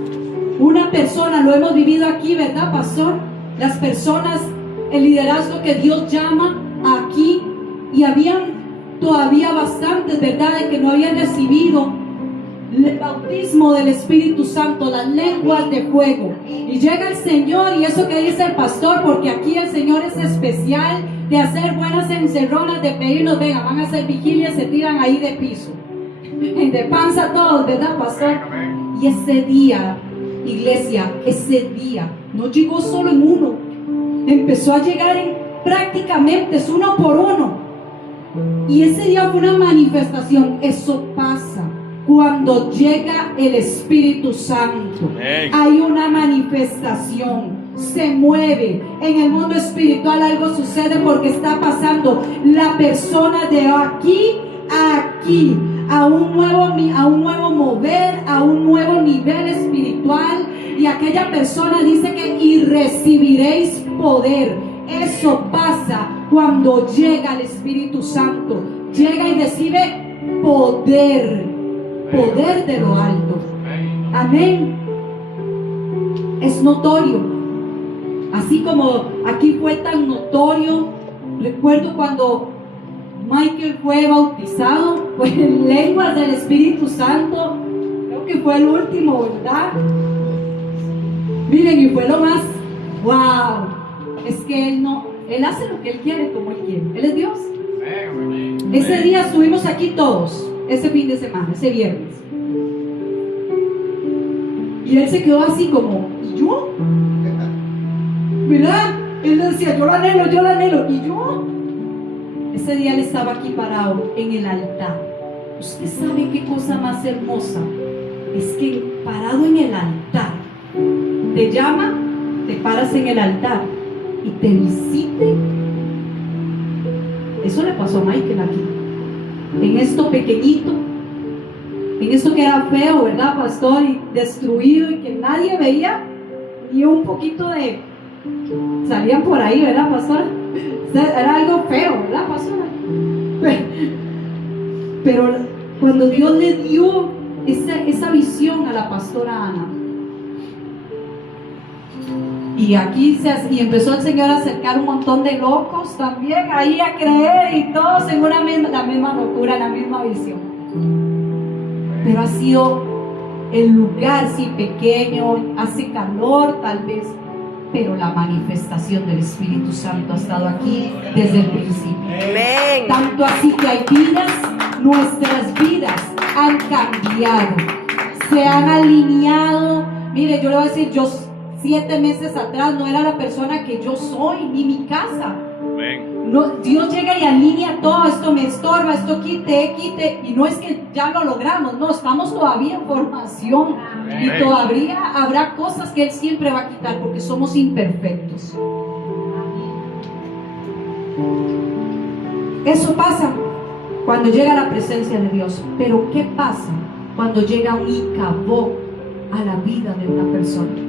Una persona, lo hemos vivido aquí, ¿verdad, pastor? Las personas, el liderazgo que Dios llama aquí, y habían todavía bastantes, ¿verdad?, de que no habían recibido el bautismo del Espíritu Santo, las lenguas de fuego. Y llega el Señor, y eso que dice el pastor, porque aquí el Señor es especial de hacer buenas encerronas, de pedirnos, venga, van a hacer vigilias, se tiran ahí de piso, de panza todos, ¿verdad, pastor? Y ese día, iglesia, ese día no llegó solo en uno, empezó a llegar prácticamente es uno por uno. Y ese día fue una manifestación. Eso pasa cuando llega el Espíritu Santo. Hay una manifestación, se mueve en el mundo espiritual, algo sucede porque está pasando la persona de aquí a aquí, a un nuevo mover, a un nuevo nivel espiritual. Y aquella persona dice que y recibiréis poder. Eso pasa cuando llega el Espíritu Santo. Llega y recibe poder de lo alto. Amén. Es notorio. Así como aquí fue tan notorio. Recuerdo cuando Michael fue bautizado, fue en lenguas del Espíritu Santo. Creo que fue el último, ¿verdad? Miren, y fue lo más wow. Es que Él hace lo que Él quiere, como Él quiere. Él es Dios. Ese día estuvimos aquí todos, ese fin de semana, ese viernes. Y Él se quedó así como, ¿y yo? ¿Verdad? Él decía, yo lo anhelo. ¿Y yo? Ese día Él estaba aquí parado en el altar. Usted sabe qué cosa más hermosa. Es que parado en el altar, te llama, te paras en el altar y te visite. Eso le pasó a Michael aquí, en esto pequeñito, en esto que era feo, ¿verdad, pastor? Y destruido, y que nadie veía ni un poquito de Salían por ahí, ¿verdad, pastora? Era algo feo, ¿verdad, pastora? Pero cuando Dios le dio esa visión a la pastora Ana, y aquí y empezó el Señor a acercar un montón de locos también ahí a creer, y todos en la misma locura, la misma visión. Pero ha sido el lugar, sí, pequeño, hace calor tal vez, pero la manifestación del Espíritu Santo ha estado aquí desde el principio. Amén. Tanto así que hay vidas, nuestras vidas han cambiado, se han alineado. Mire, yo le voy a decir, 7 meses atrás no era la persona que yo soy, ni mi casa. No, Dios llega y alinea todo. Esto me estorba, esto quite, y no es que ya lo logramos, no, estamos todavía en formación. Y todavía habrá cosas que Él siempre va a quitar porque somos imperfectos. Eso pasa cuando llega la presencia de Dios. Pero ¿qué pasa cuando llega un Icabod a la vida de una persona?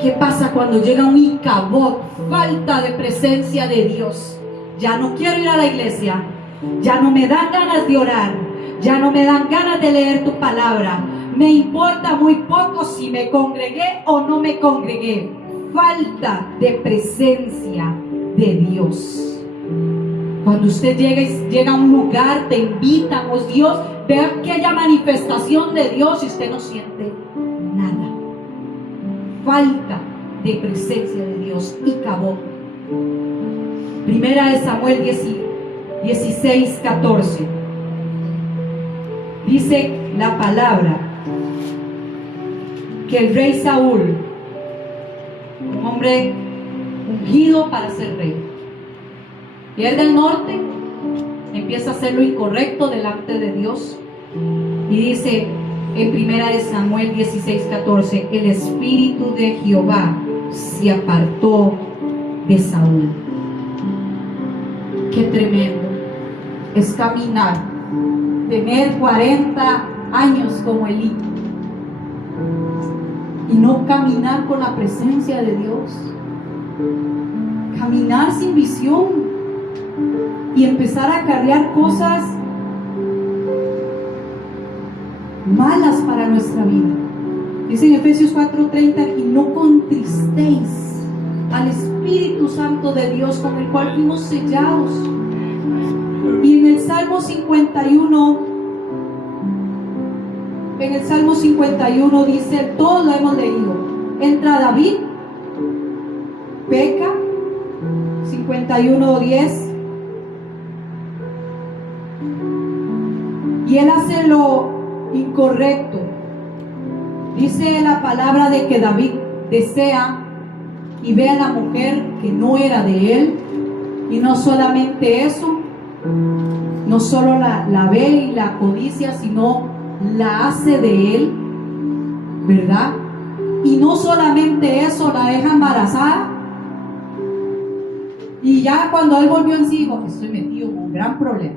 ¿Qué pasa cuando llega un Icabod? Falta de presencia de Dios. Ya no quiero ir a la iglesia, ya no me dan ganas de orar, ya no me dan ganas de leer tu palabra, me importa muy poco si me congregué o no me congregué. Falta de presencia de Dios. Cuando usted llega a un lugar, te invitan, o Dios, ve aquella manifestación de Dios y usted no siente nada. Falta de presencia de Dios. Icabod. Primera de Samuel 16:14. Dice la palabra que el rey Saúl, un hombre ungido para ser rey, pierde el norte, empieza a hacer lo incorrecto delante de Dios, y dice en Primera de Samuel 16:14, el espíritu de Jehová se apartó de Saúl. Qué tremendo es caminar, tener 40 años como Elí y no caminar con la presencia de Dios, caminar sin visión y empezar a acarrear cosas malas para nuestra vida. Dice en Efesios 4:30, y no contristéis al Espíritu Santo de Dios, con el cual fuimos sellados. Y en el Salmo 51 dice, todos lo hemos leído, entra David, peca, 51:10, y él hace lo incorrecto. Dice la palabra de que David desea y ve a la mujer que no era de él, y no solamente eso, no solo la ve y la codicia, sino la hace de él, ¿verdad? Y no solamente eso, la deja embarazada, y ya cuando él volvió en sí dijo, estoy metido en un gran problema,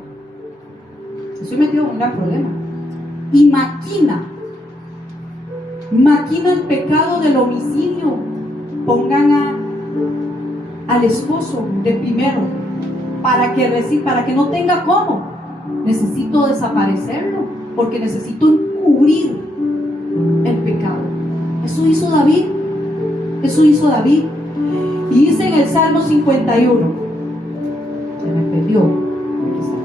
y maquina el pecado del homicidio. Pongan al esposo de primero para que no tenga cómo. Necesito desaparecerlo porque necesito encubrir el pecado. Eso hizo David. Y dice en el Salmo 51, se me perdió, aquí está,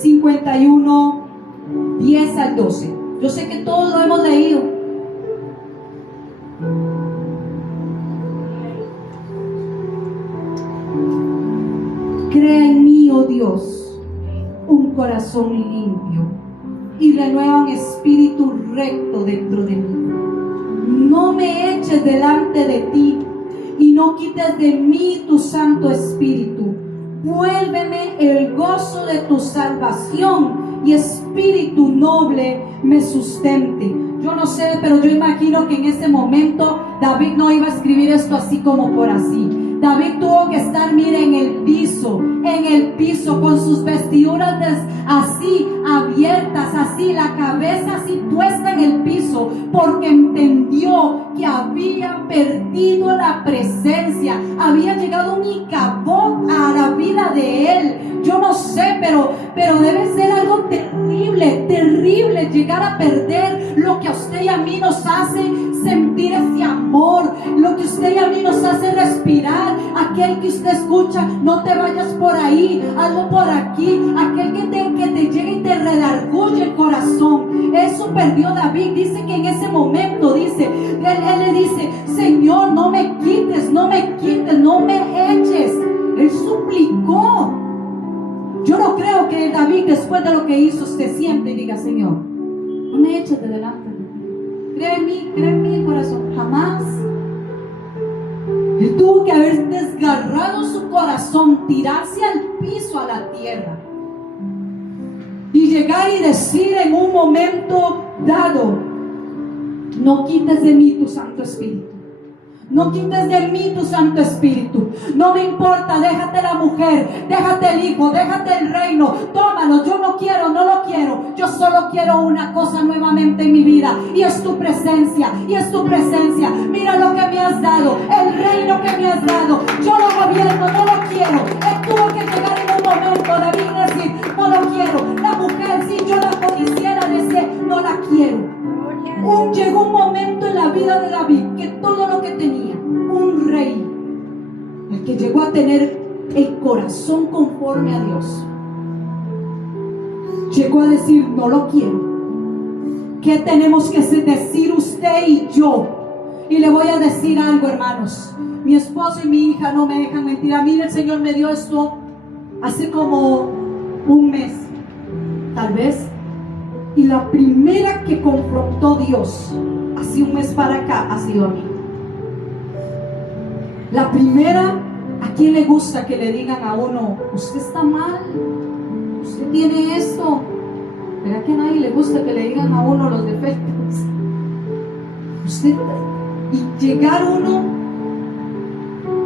51, 10 al 12. Yo sé que todos lo hemos leído. Crea en mí, oh Dios, un corazón limpio y renueva un espíritu recto dentro de mí. No me eches delante de ti y no quites de mí tu Santo Espíritu. Vuélveme el gozo de tu salvación y espíritu noble me sustente. Yo no sé, pero yo imagino que en ese momento David no iba a escribir esto así como por así. David tuvo que estar, mire, en el piso, con sus vestiduras así abiertas, así, la cabeza así puesta en el piso, porque entendió que había perdido la presencia, había llegado un Icabod a la vida de él. Yo no sé, pero debe ser algo terrible llegar a perder lo que a usted y a mí nos hace sentir ese amor, lo que a usted y a mí nos hace respirar, aquel que usted escucha, no te vayas por ahí, hazlo por aquí, aquel que te llega y te redarguye el corazón. Eso perdió David. Dice que en ese momento, dice, él le dice: Señor, no me quites, no me eches. Él suplicó. Yo no creo que David, después de lo que hizo, se siente y diga: Señor, no me eches de delante. Cree en mí, corazón. Jamás. Él tuvo que haber desgarrado su corazón, tirarse al piso, a la tierra, y llegar y decir en un momento dado: no quites de mí tu Santo Espíritu. No quites de mí tu Santo Espíritu. No me importa, déjate la mujer, déjate el hijo, déjate el reino, tómalo. Yo no lo quiero. Yo solo quiero una cosa nuevamente en mi vida, y es tu presencia, Mira lo que me has dado, el reino que me has dado. Yo lo gobierno, no lo quiero. Él tuvo que llegar en un momento, David, decir: no lo quiero. La mujer, si yo la codiciara, decir: no la quiero. Llegó un momento en la vida de David que todo lo que tenía, un rey, el que llegó a tener el corazón conforme a Dios, llegó a decir: no lo quiero. ¿Qué tenemos que decir usted y yo? Y le voy a decir algo, hermanos. Mi esposo y mi hija no me dejan mentir. A mí el Señor me dio esto hace como un mes, tal vez. Y la primera que confrontó Dios, hace un mes para acá, ha sido a mí. La primera, ¿a quién le gusta que le digan a uno: usted está mal, usted tiene esto? ¿Verdad que a nadie le gusta que le digan a uno los defectos? Usted, y llegar uno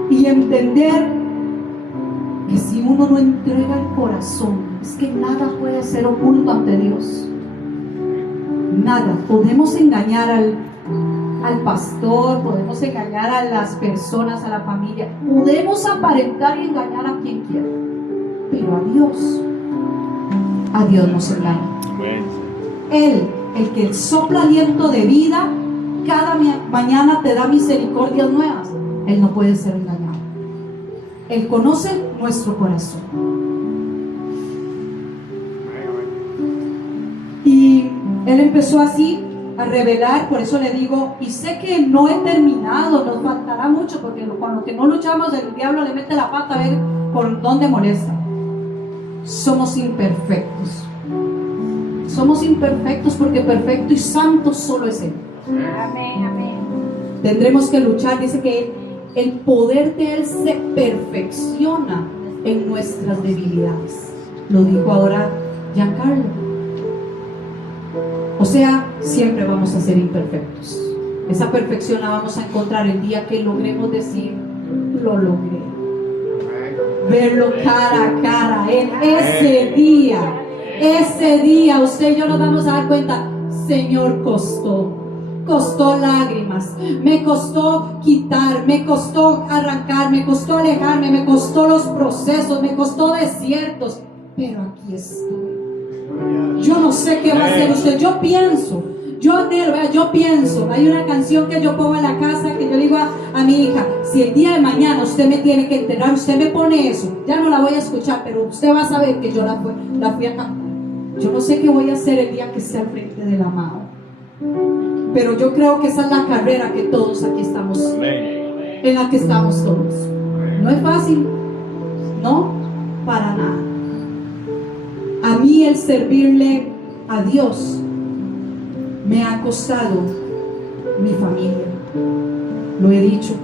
y entender que si uno no entrega el corazón, es que nada puede ser oculto ante Dios. Nada. Podemos engañar al pastor, podemos engañar a las personas, a la familia, podemos aparentar y engañar a quien quiera, pero a Dios no se engaña. Él, el que sopla aliento de vida, cada mañana te da misericordias nuevas. Él no puede ser engañado. Él conoce nuestro corazón. Y Él empezó así a revelar. Por eso le digo, y sé que no he terminado, nos faltará mucho, porque con lo que no luchamos, el diablo le mete la pata a ver por dónde molesta. Somos imperfectos. Somos imperfectos, porque perfecto y santo solo es Él. Amén, amén. Tendremos que luchar. Dice que el poder de Él se perfecciona en nuestras debilidades. Lo dijo ahora Giancarlo. O sea, siempre vamos a ser imperfectos. Esa perfección la vamos a encontrar el día que logremos decir: lo logré. Verlo cara a cara. En ese día, usted y yo nos vamos a dar cuenta: Señor, costó lágrimas, me costó quitar, me costó arrancar, me costó alejarme, me costó los procesos, me costó desiertos, pero aquí estoy. Yo no sé qué va a hacer usted. Yo pienso, hay una canción que yo pongo en la casa, que yo digo a mi hija: si el día de mañana usted me tiene que enterrar, usted me pone eso, ya no la voy a escuchar, pero usted va a saber que yo la fui a cantar. Yo no sé qué voy a hacer el día que esté al frente del amado, pero yo creo que esa es la carrera que todos aquí estamos, en la que estamos todos. No es fácil, no, para nada. A mí el servirle a Dios me ha costado mi familia, lo he dicho.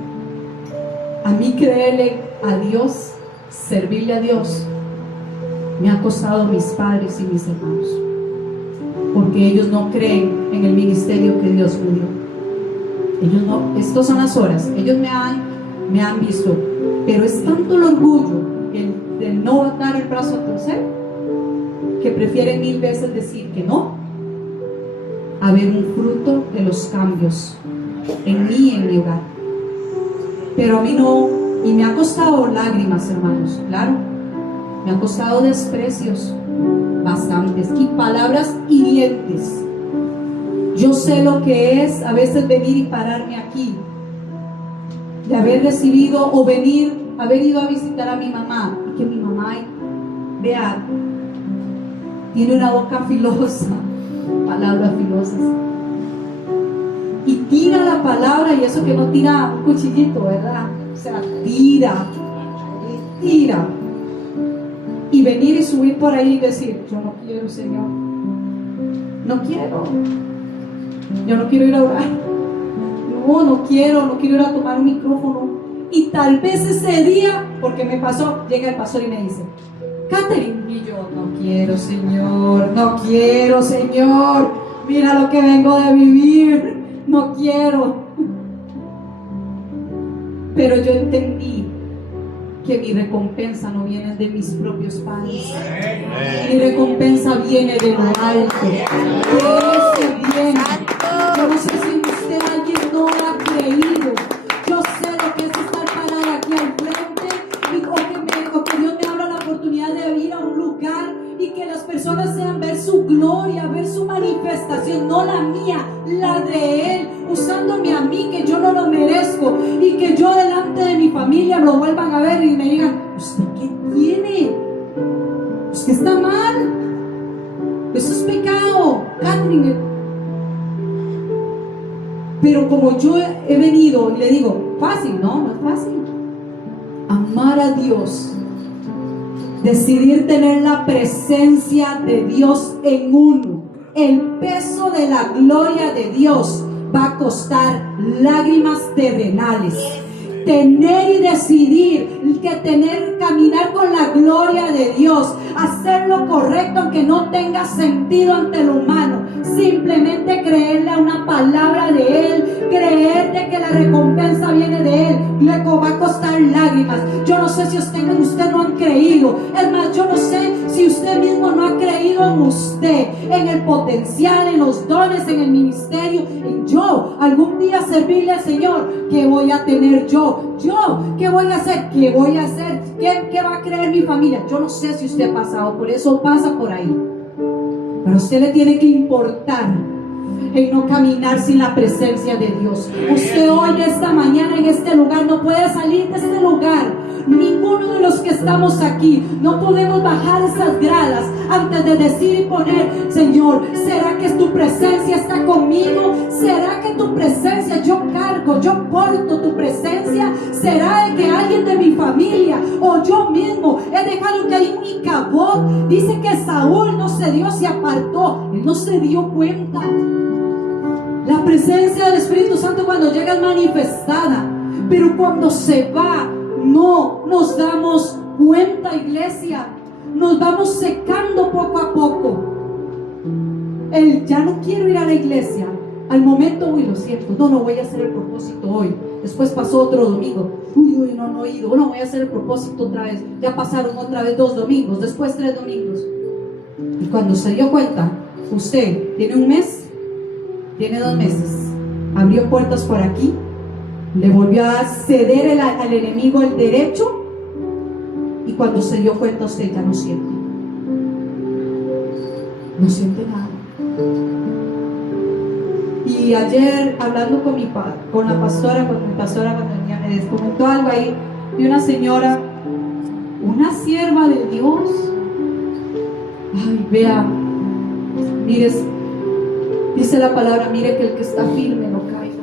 A mí creerle a Dios, servirle a Dios, me ha costado mis padres y mis hermanos, porque ellos no creen en el ministerio que Dios me dio. Ellos no, estas son las horas. Ellos me han visto Pero es tanto el orgullo del no dar el brazo a torcer, que prefieren 1000 veces decir que no, a ver un fruto de los cambios en mí y en mi hogar. Pero a mí no, y me ha costado lágrimas, hermanos, claro, me ha costado desprecios, bastantes, y palabras hirientes. Yo sé lo que es a veces venir y pararme aquí, de haber recibido o haber ido a visitar a mi mamá, y que mi mamá, vea, tiene una boca filosa, palabras filosas, y tira la palabra, y eso que no tira un cuchillito, ¿verdad? O sea, tira, y venir y subir por ahí y decir: yo no quiero, Señor, no quiero, yo no quiero ir a orar, no quiero ir a tomar un micrófono. Y tal vez ese día, porque me pasó, llega el pastor y me dice: Catherine, y yo: no quiero, Señor, mira lo que vengo de vivir, no quiero. Pero yo entendí que mi recompensa no viene de mis propios padres. Mi recompensa viene de lo alto. De ese viene. Yo no sé si usted, alguien no ha creído. Yo sé lo que es estar parada aquí al frente, o que Dios me abra la oportunidad de ir a un lugar y que las personas sean ver su gloria, ver su manifestación, no la mía, la de Él, usándome a mí, que yo no lo merezco, y que yo delante de mi familia lo vuelvan a ver y me digan: ¿usted qué tiene? ¿Usted está mal? Eso es pecado, Catherine. Pero como yo he venido y le digo: fácil, no es fácil. Amar a Dios, decidir tener la presencia de Dios en uno, el peso de la gloria de Dios va a costar lágrimas terrenales. Tener y decidir caminar con la gloria de Dios, hacer lo correcto aunque no tenga sentido ante lo humano, simplemente creerle a una palabra de Él, creer de que la recompensa viene de Él, luego va a costar lágrimas. Yo no sé si usted no han creído, es más, yo no sé si usted mismo no ha creído en usted, en el potencial, en los dones, en el ministerio, en yo algún día servirle al Señor. ¿Qué voy a tener yo? ¿Qué voy a hacer? ¿Qué voy a hacer? ¿Qué va a creer mi familia? Yo no sé si usted ha pasado por eso, pasa por ahí, pero a usted le tiene que importar en no caminar sin la presencia de Dios. Usted hoy, esta mañana, en este lugar, no puede salir de este lugar. Ninguno de los que estamos aquí no podemos bajar esas gradas antes de decir y poner: Señor, ¿será que tu presencia está conmigo? ¿Será que tu presencia yo cargo, yo porto tu presencia? ¿Será de que alguien de mi familia o yo mismo he dejado que hay un Icabod? Dice que Saúl no se dio, se apartó, él no se dio cuenta. La presencia del Espíritu Santo cuando llega es manifestada, pero cuando se va no nos damos cuenta, iglesia. Nos vamos secando poco a poco. Ya no quiero ir a la iglesia. Al momento, lo siento, no voy a hacer el propósito hoy. Después pasó otro domingo, no he ido, no voy a hacer el propósito otra vez. Ya pasaron otra vez 2 domingos, después 3 domingos. Y cuando se dio cuenta, usted tiene 1 mes, tiene 2 meses, abrió puertas por aquí, le volvió a ceder al enemigo el derecho, y cuando se dio cuenta usted ya no siente nada. Y ayer hablando con la pastora, cuando venía, me comentó algo ahí de una señora, una sierva de Dios. Ay, vea, mire, dice la palabra, mire que el que está firme no caiga.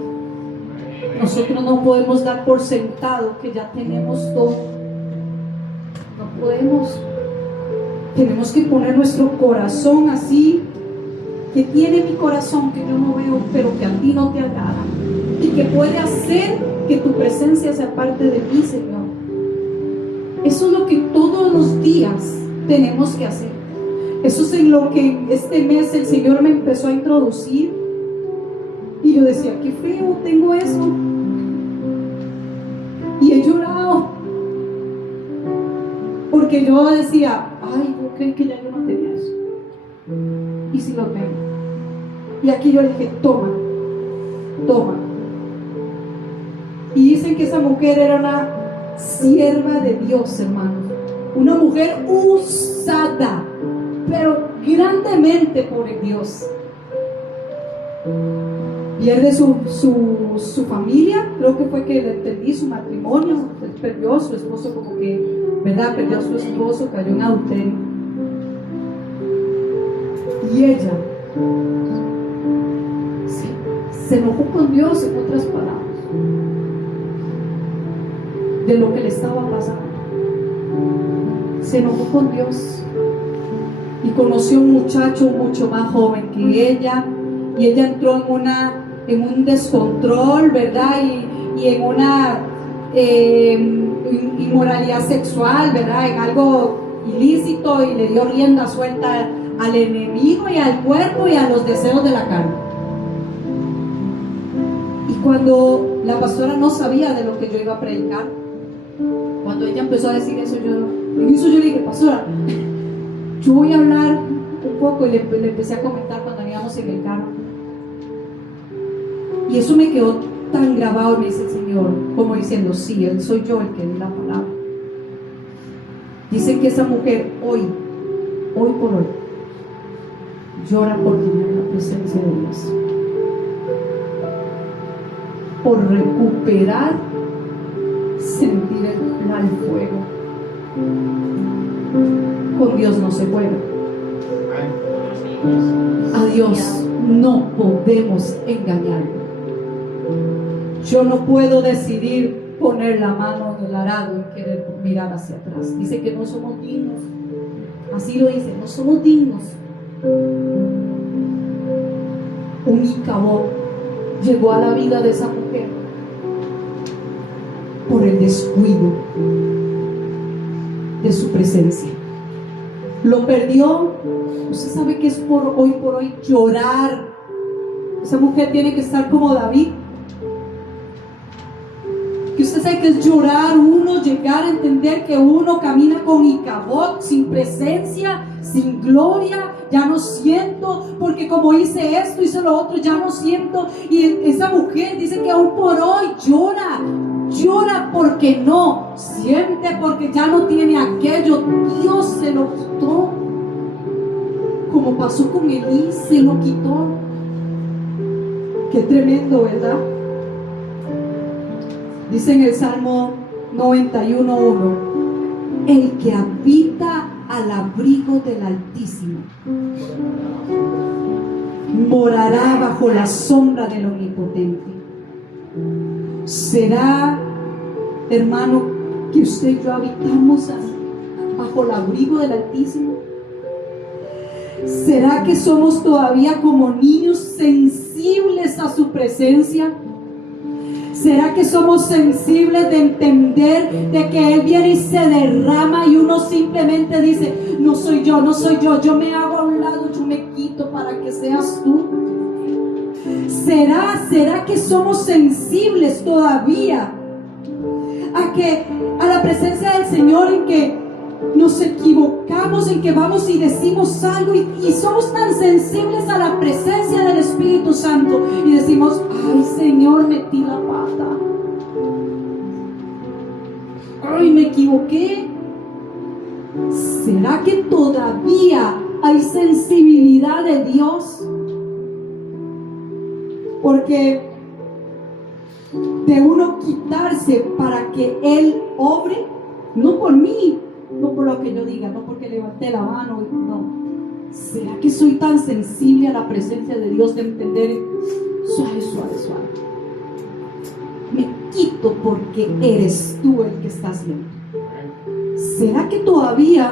Nosotros no podemos dar por sentado que ya tenemos todo. No podemos. Tenemos que poner nuestro corazón así. Que tiene mi corazón que yo no veo, pero que a ti no te agrada, y que puede hacer que tu presencia sea parte de mí, Señor. Eso es lo que todos los días tenemos que hacer. Eso es en lo que este mes el Señor me empezó a introducir, y yo decía: qué feo tengo eso, y he llorado, porque yo decía, ay, yo creí que ya yo no tenía eso. Y si lo tengo. Y aquí yo le dije, toma. Y dicen que esa mujer era una sierva de Dios, hermanos. Una mujer usada, pero grandemente por el Dios. Pierde su familia, creo que fue que le entendí, su matrimonio, perdió a su esposo, como que, ¿verdad? Perdió a su esposo, cayó en adulterio. Y ella se enojó con Dios, en otras palabras, de lo que le estaba pasando. Se enojó con Dios y conoció un muchacho mucho más joven que ella, y ella entró en un descontrol, ¿verdad? Y en una inmoralidad sexual, ¿verdad? En algo ilícito, y le dio rienda suelta al enemigo y al cuerpo y a los deseos de la carne. Y cuando la pastora no sabía de lo que yo iba a predicar, cuando ella empezó a decir eso, yo le dije, pastora, yo voy a hablar un poco, y le empecé a comentar cuando íbamos en el carro. Y eso me quedó tan grabado, me dice el Señor, como diciendo, sí, soy yo el que di la palabra. Dice que esa mujer hoy por hoy, llora por tener la presencia de Dios, por recuperar, sentir el fuego. Con Dios no se juega. A Dios no podemos engañarlo. Yo no puedo decidir poner la mano en el arado y querer mirar hacia atrás. Dice que no somos dignos. Así lo dice, no somos dignos. Un Icabod llegó a la vida de esa mujer por el descuido de su presencia. Lo perdió. Usted sabe que es por hoy llorar. Esa mujer tiene que estar como David. Que usted sabe que es llorar, uno llegar a entender que uno camina con Icabod, sin presencia, sin gloria. Ya no siento, porque como hice esto, hice lo otro, ya no siento. Y esa mujer dice que hoy por hoy llora porque no siente, porque ya no tiene aquello. Dios se lo quitó, como pasó con Elí, se lo quitó. Qué tremendo, ¿verdad? Dice en el Salmo 91:1, el que habita al abrigo del Altísimo morará bajo la sombra del Omnipotente. ¿Será, hermano, que usted y yo habitamos bajo el abrigo del Altísimo? ¿Será que somos todavía como niños sensibles a su presencia? ¿Será que somos sensibles de entender de que Él viene y se derrama y uno simplemente dice, no soy yo, yo me hago a un lado, yo me quito para que seas tú? ¿Será que somos sensibles todavía a la presencia del Señor, en que nos equivocamos, en que vamos y decimos algo y somos tan sensibles a la presencia del Espíritu Santo y decimos, ay Señor, metí la pata, ay me equivoqué? ¿Será que todavía hay sensibilidad de Dios? Porque de uno quitarse para que Él obre, no por mí, no por lo que yo diga, no porque levanté la mano, no. ¿Será que soy tan sensible a la presencia de Dios de entender suave? Me quito porque eres tú el que está haciendo. ¿Será que todavía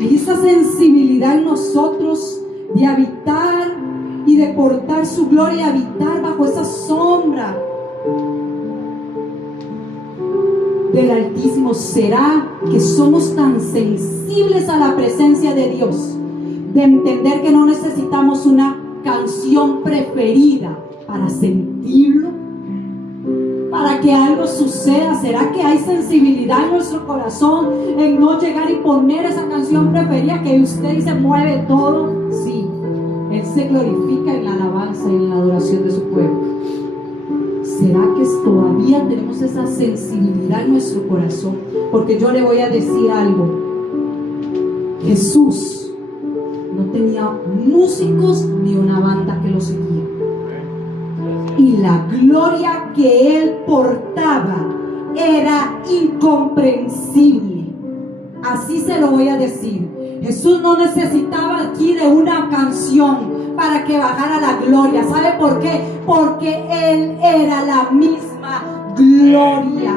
hay esa sensibilidad en nosotros de habitar y de portar su gloria, habitar bajo esa sombra del Altísimo? ¿Será que somos tan sensibles a la presencia de Dios de entender que no necesitamos una canción preferida para sentirlo, para que algo suceda? ¿Será que hay sensibilidad en nuestro corazón en no llegar y poner esa canción preferida que usted dice mueve todo? Sí, Él se glorifica en la alabanza y en la adoración de su pueblo. ¿Será que todavía tenemos esa sensibilidad en nuestro corazón? Porque yo le voy a decir algo. Jesús no tenía músicos ni una banda que lo seguía. Y la gloria que Él portaba era incomprensible. Así se lo voy a decir. Jesús no necesitaba aquí de una canción para que bajara la gloria. ¿Sabe por qué? Porque Él era la misma gloria.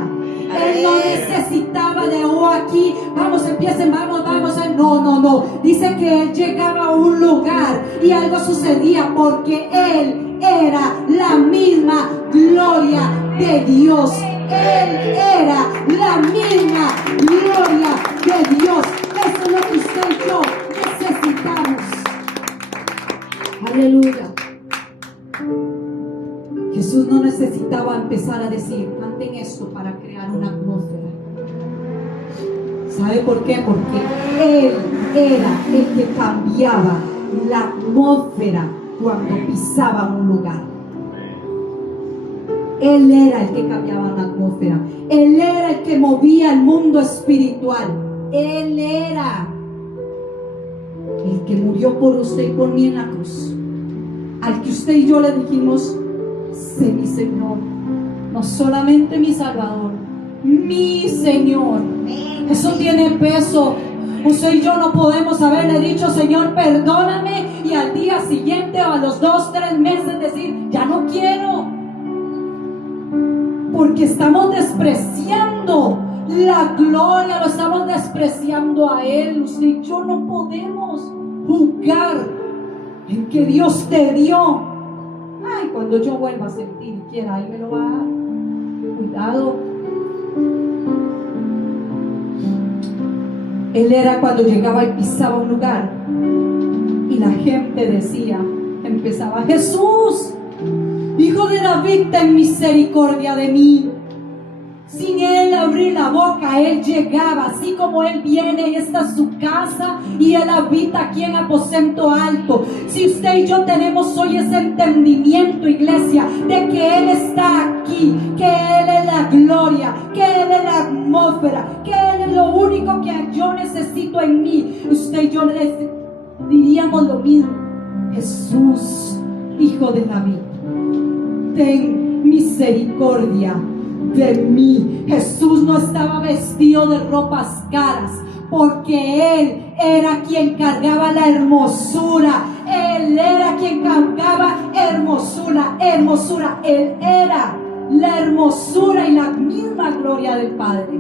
Él no necesitaba de aquí, vamos, empiecen, vamos. No. Dice que Él llegaba a un lugar y algo sucedía porque Él era la misma gloria de Dios. Él era la misma gloria de Dios. Eso es lo que usted y yo necesitamos. Aleluya. Jesús no necesitaba empezar a decir, canten esto para crear una atmósfera. ¿Sabe por qué? Porque Él era el que cambiaba la atmósfera cuando pisaba un lugar. Él era el que cambiaba la atmósfera. Él era el que movía el mundo espiritual. Él era el que murió por usted y por mí en la cruz. Al que usted y yo le dijimos, sé mi Señor, no solamente mi Salvador, mi Señor. Eso tiene peso. Usted y yo no podemos haberle dicho, Señor, perdóname, y al día siguiente o a los 2, 3 meses decir, ya no quiero. Porque estamos despreciando la gloria, lo estamos despreciando a Él. Usted y yo no podemos juzgar en que Dios te dio. Ay, cuando yo vuelva a sentir y quiera, Él me lo va a dar. Cuidado. Él era cuando llegaba y pisaba un lugar y la gente decía, empezaba, Jesús, Hijo de David, ten misericordia de mí. Sin Él abrir la boca, Él llegaba, así como Él viene y esta es su casa y Él habita aquí en aposento alto. Si usted y yo tenemos hoy ese entendimiento, iglesia, de que Él está aquí, que Él es la gloria, que Él es la atmósfera, que Él es lo único que yo necesito en mí, usted y yo le diríamos lo mismo. Jesús, Hijo de David, ten misericordia de mí. Jesús no estaba vestido de ropas caras, porque Él era quien cargaba la hermosura. Él era quien cargaba hermosura. Él era la hermosura y la misma gloria del Padre.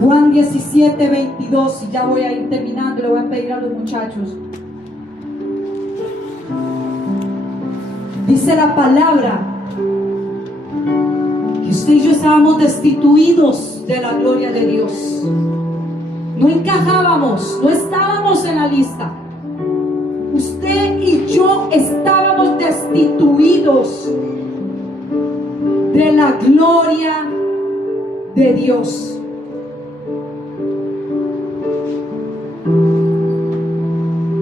Juan 17, 22, y ya voy a ir terminando, le voy a pedir a los muchachos. Dice la palabra que usted y yo estábamos destituidos de la gloria de Dios. No encajábamos, no estábamos en la lista. Usted y yo estábamos destituidos de la gloria de Dios.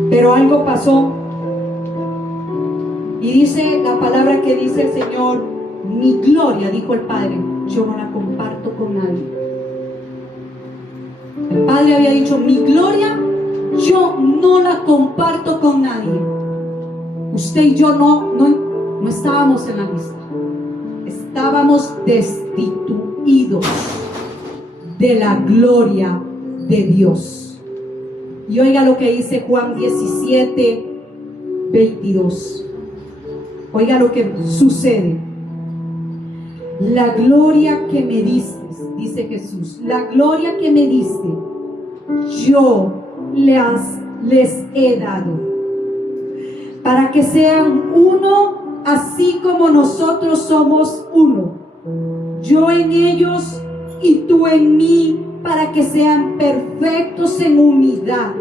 Pero algo pasó. Y dice la palabra que dice el Señor, mi gloria, dijo el Padre, yo no la comparto con nadie. El Padre había dicho, mi gloria, yo no la comparto con nadie. Usted y yo no estábamos en la lista. Estábamos destituidos de la gloria de Dios. Y oiga lo que dice Juan 17, 22. Oiga lo que sucede. La gloria que me diste, dice Jesús, la gloria que me diste, yo les he dado, para que sean uno, así como nosotros somos uno. Yo en ellos y tú en mí, para que sean perfectos en unidad,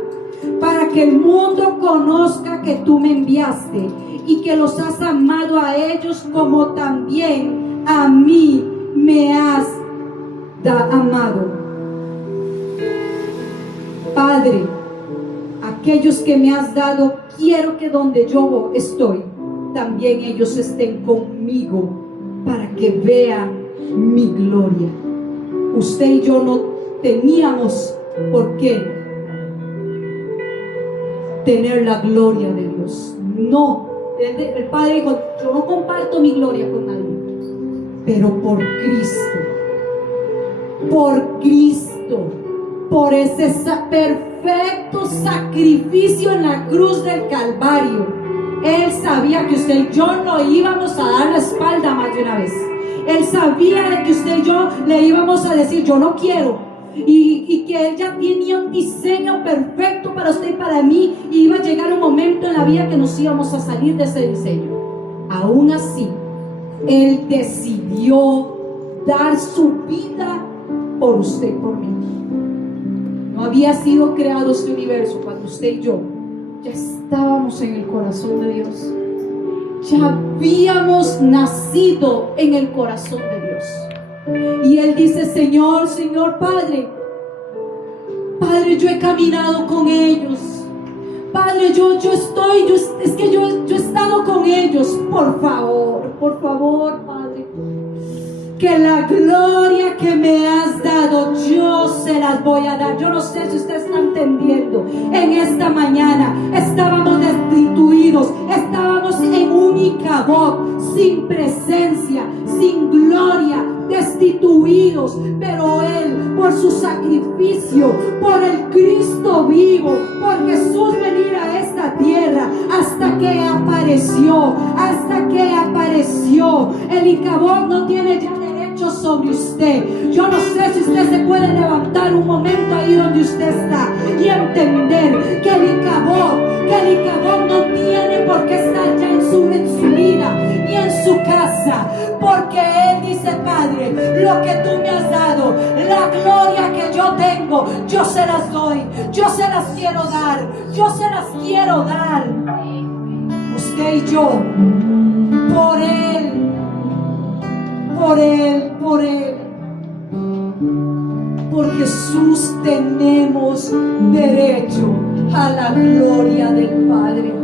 para que el mundo conozca que tú me enviaste y que los has amado a ellos como también a mí me has amado. Padre, aquellos que me has dado, quiero que donde yo estoy, también ellos estén conmigo para que vean mi gloria. Usted y yo no teníamos por qué tener la gloria de Dios. No, el Padre dijo, yo no comparto mi gloria con nadie, pero por Cristo, por ese perfecto sacrificio en la cruz del Calvario, Él sabía que usted y yo no íbamos a dar la espalda más de una vez. Él sabía que usted y yo le íbamos a decir, yo no quiero, y que Él ya tenía un diseño perfecto para usted y para mí, y iba a llegar un momento en la vida que nos íbamos a salir de ese diseño. Aún así, Él decidió dar su vida por usted y por mí. No había sido creado este universo cuando usted y yo ya estábamos en el corazón de Dios. Ya habíamos nacido en el corazón de Dios. Y Él dice, Señor, Padre, yo he caminado con ellos. Padre, yo he estado con ellos. Por favor, Padre, que la gloria que me has dado, yo se las voy a dar. Yo no sé si usted está entendiendo. En esta mañana estábamos destituidos, estábamos en un Icabod, sin presencia, sin gloria, destituidos, pero Él, por su sacrificio, por el Cristo vivo, por Jesús venir a esta tierra, hasta que apareció, el Icabod no tiene ya derecho sobre usted. Yo no sé si usted se puede levantar un momento ahí donde usted está y entender que el Icabod no tiene por qué estar ya en su vida ni en su casa, porque Él dice, Padre, lo que tú me has dado, la gloria que yo tengo, yo se las doy, yo se las quiero dar, usted y yo, por Jesús tenemos derecho a la gloria del Padre.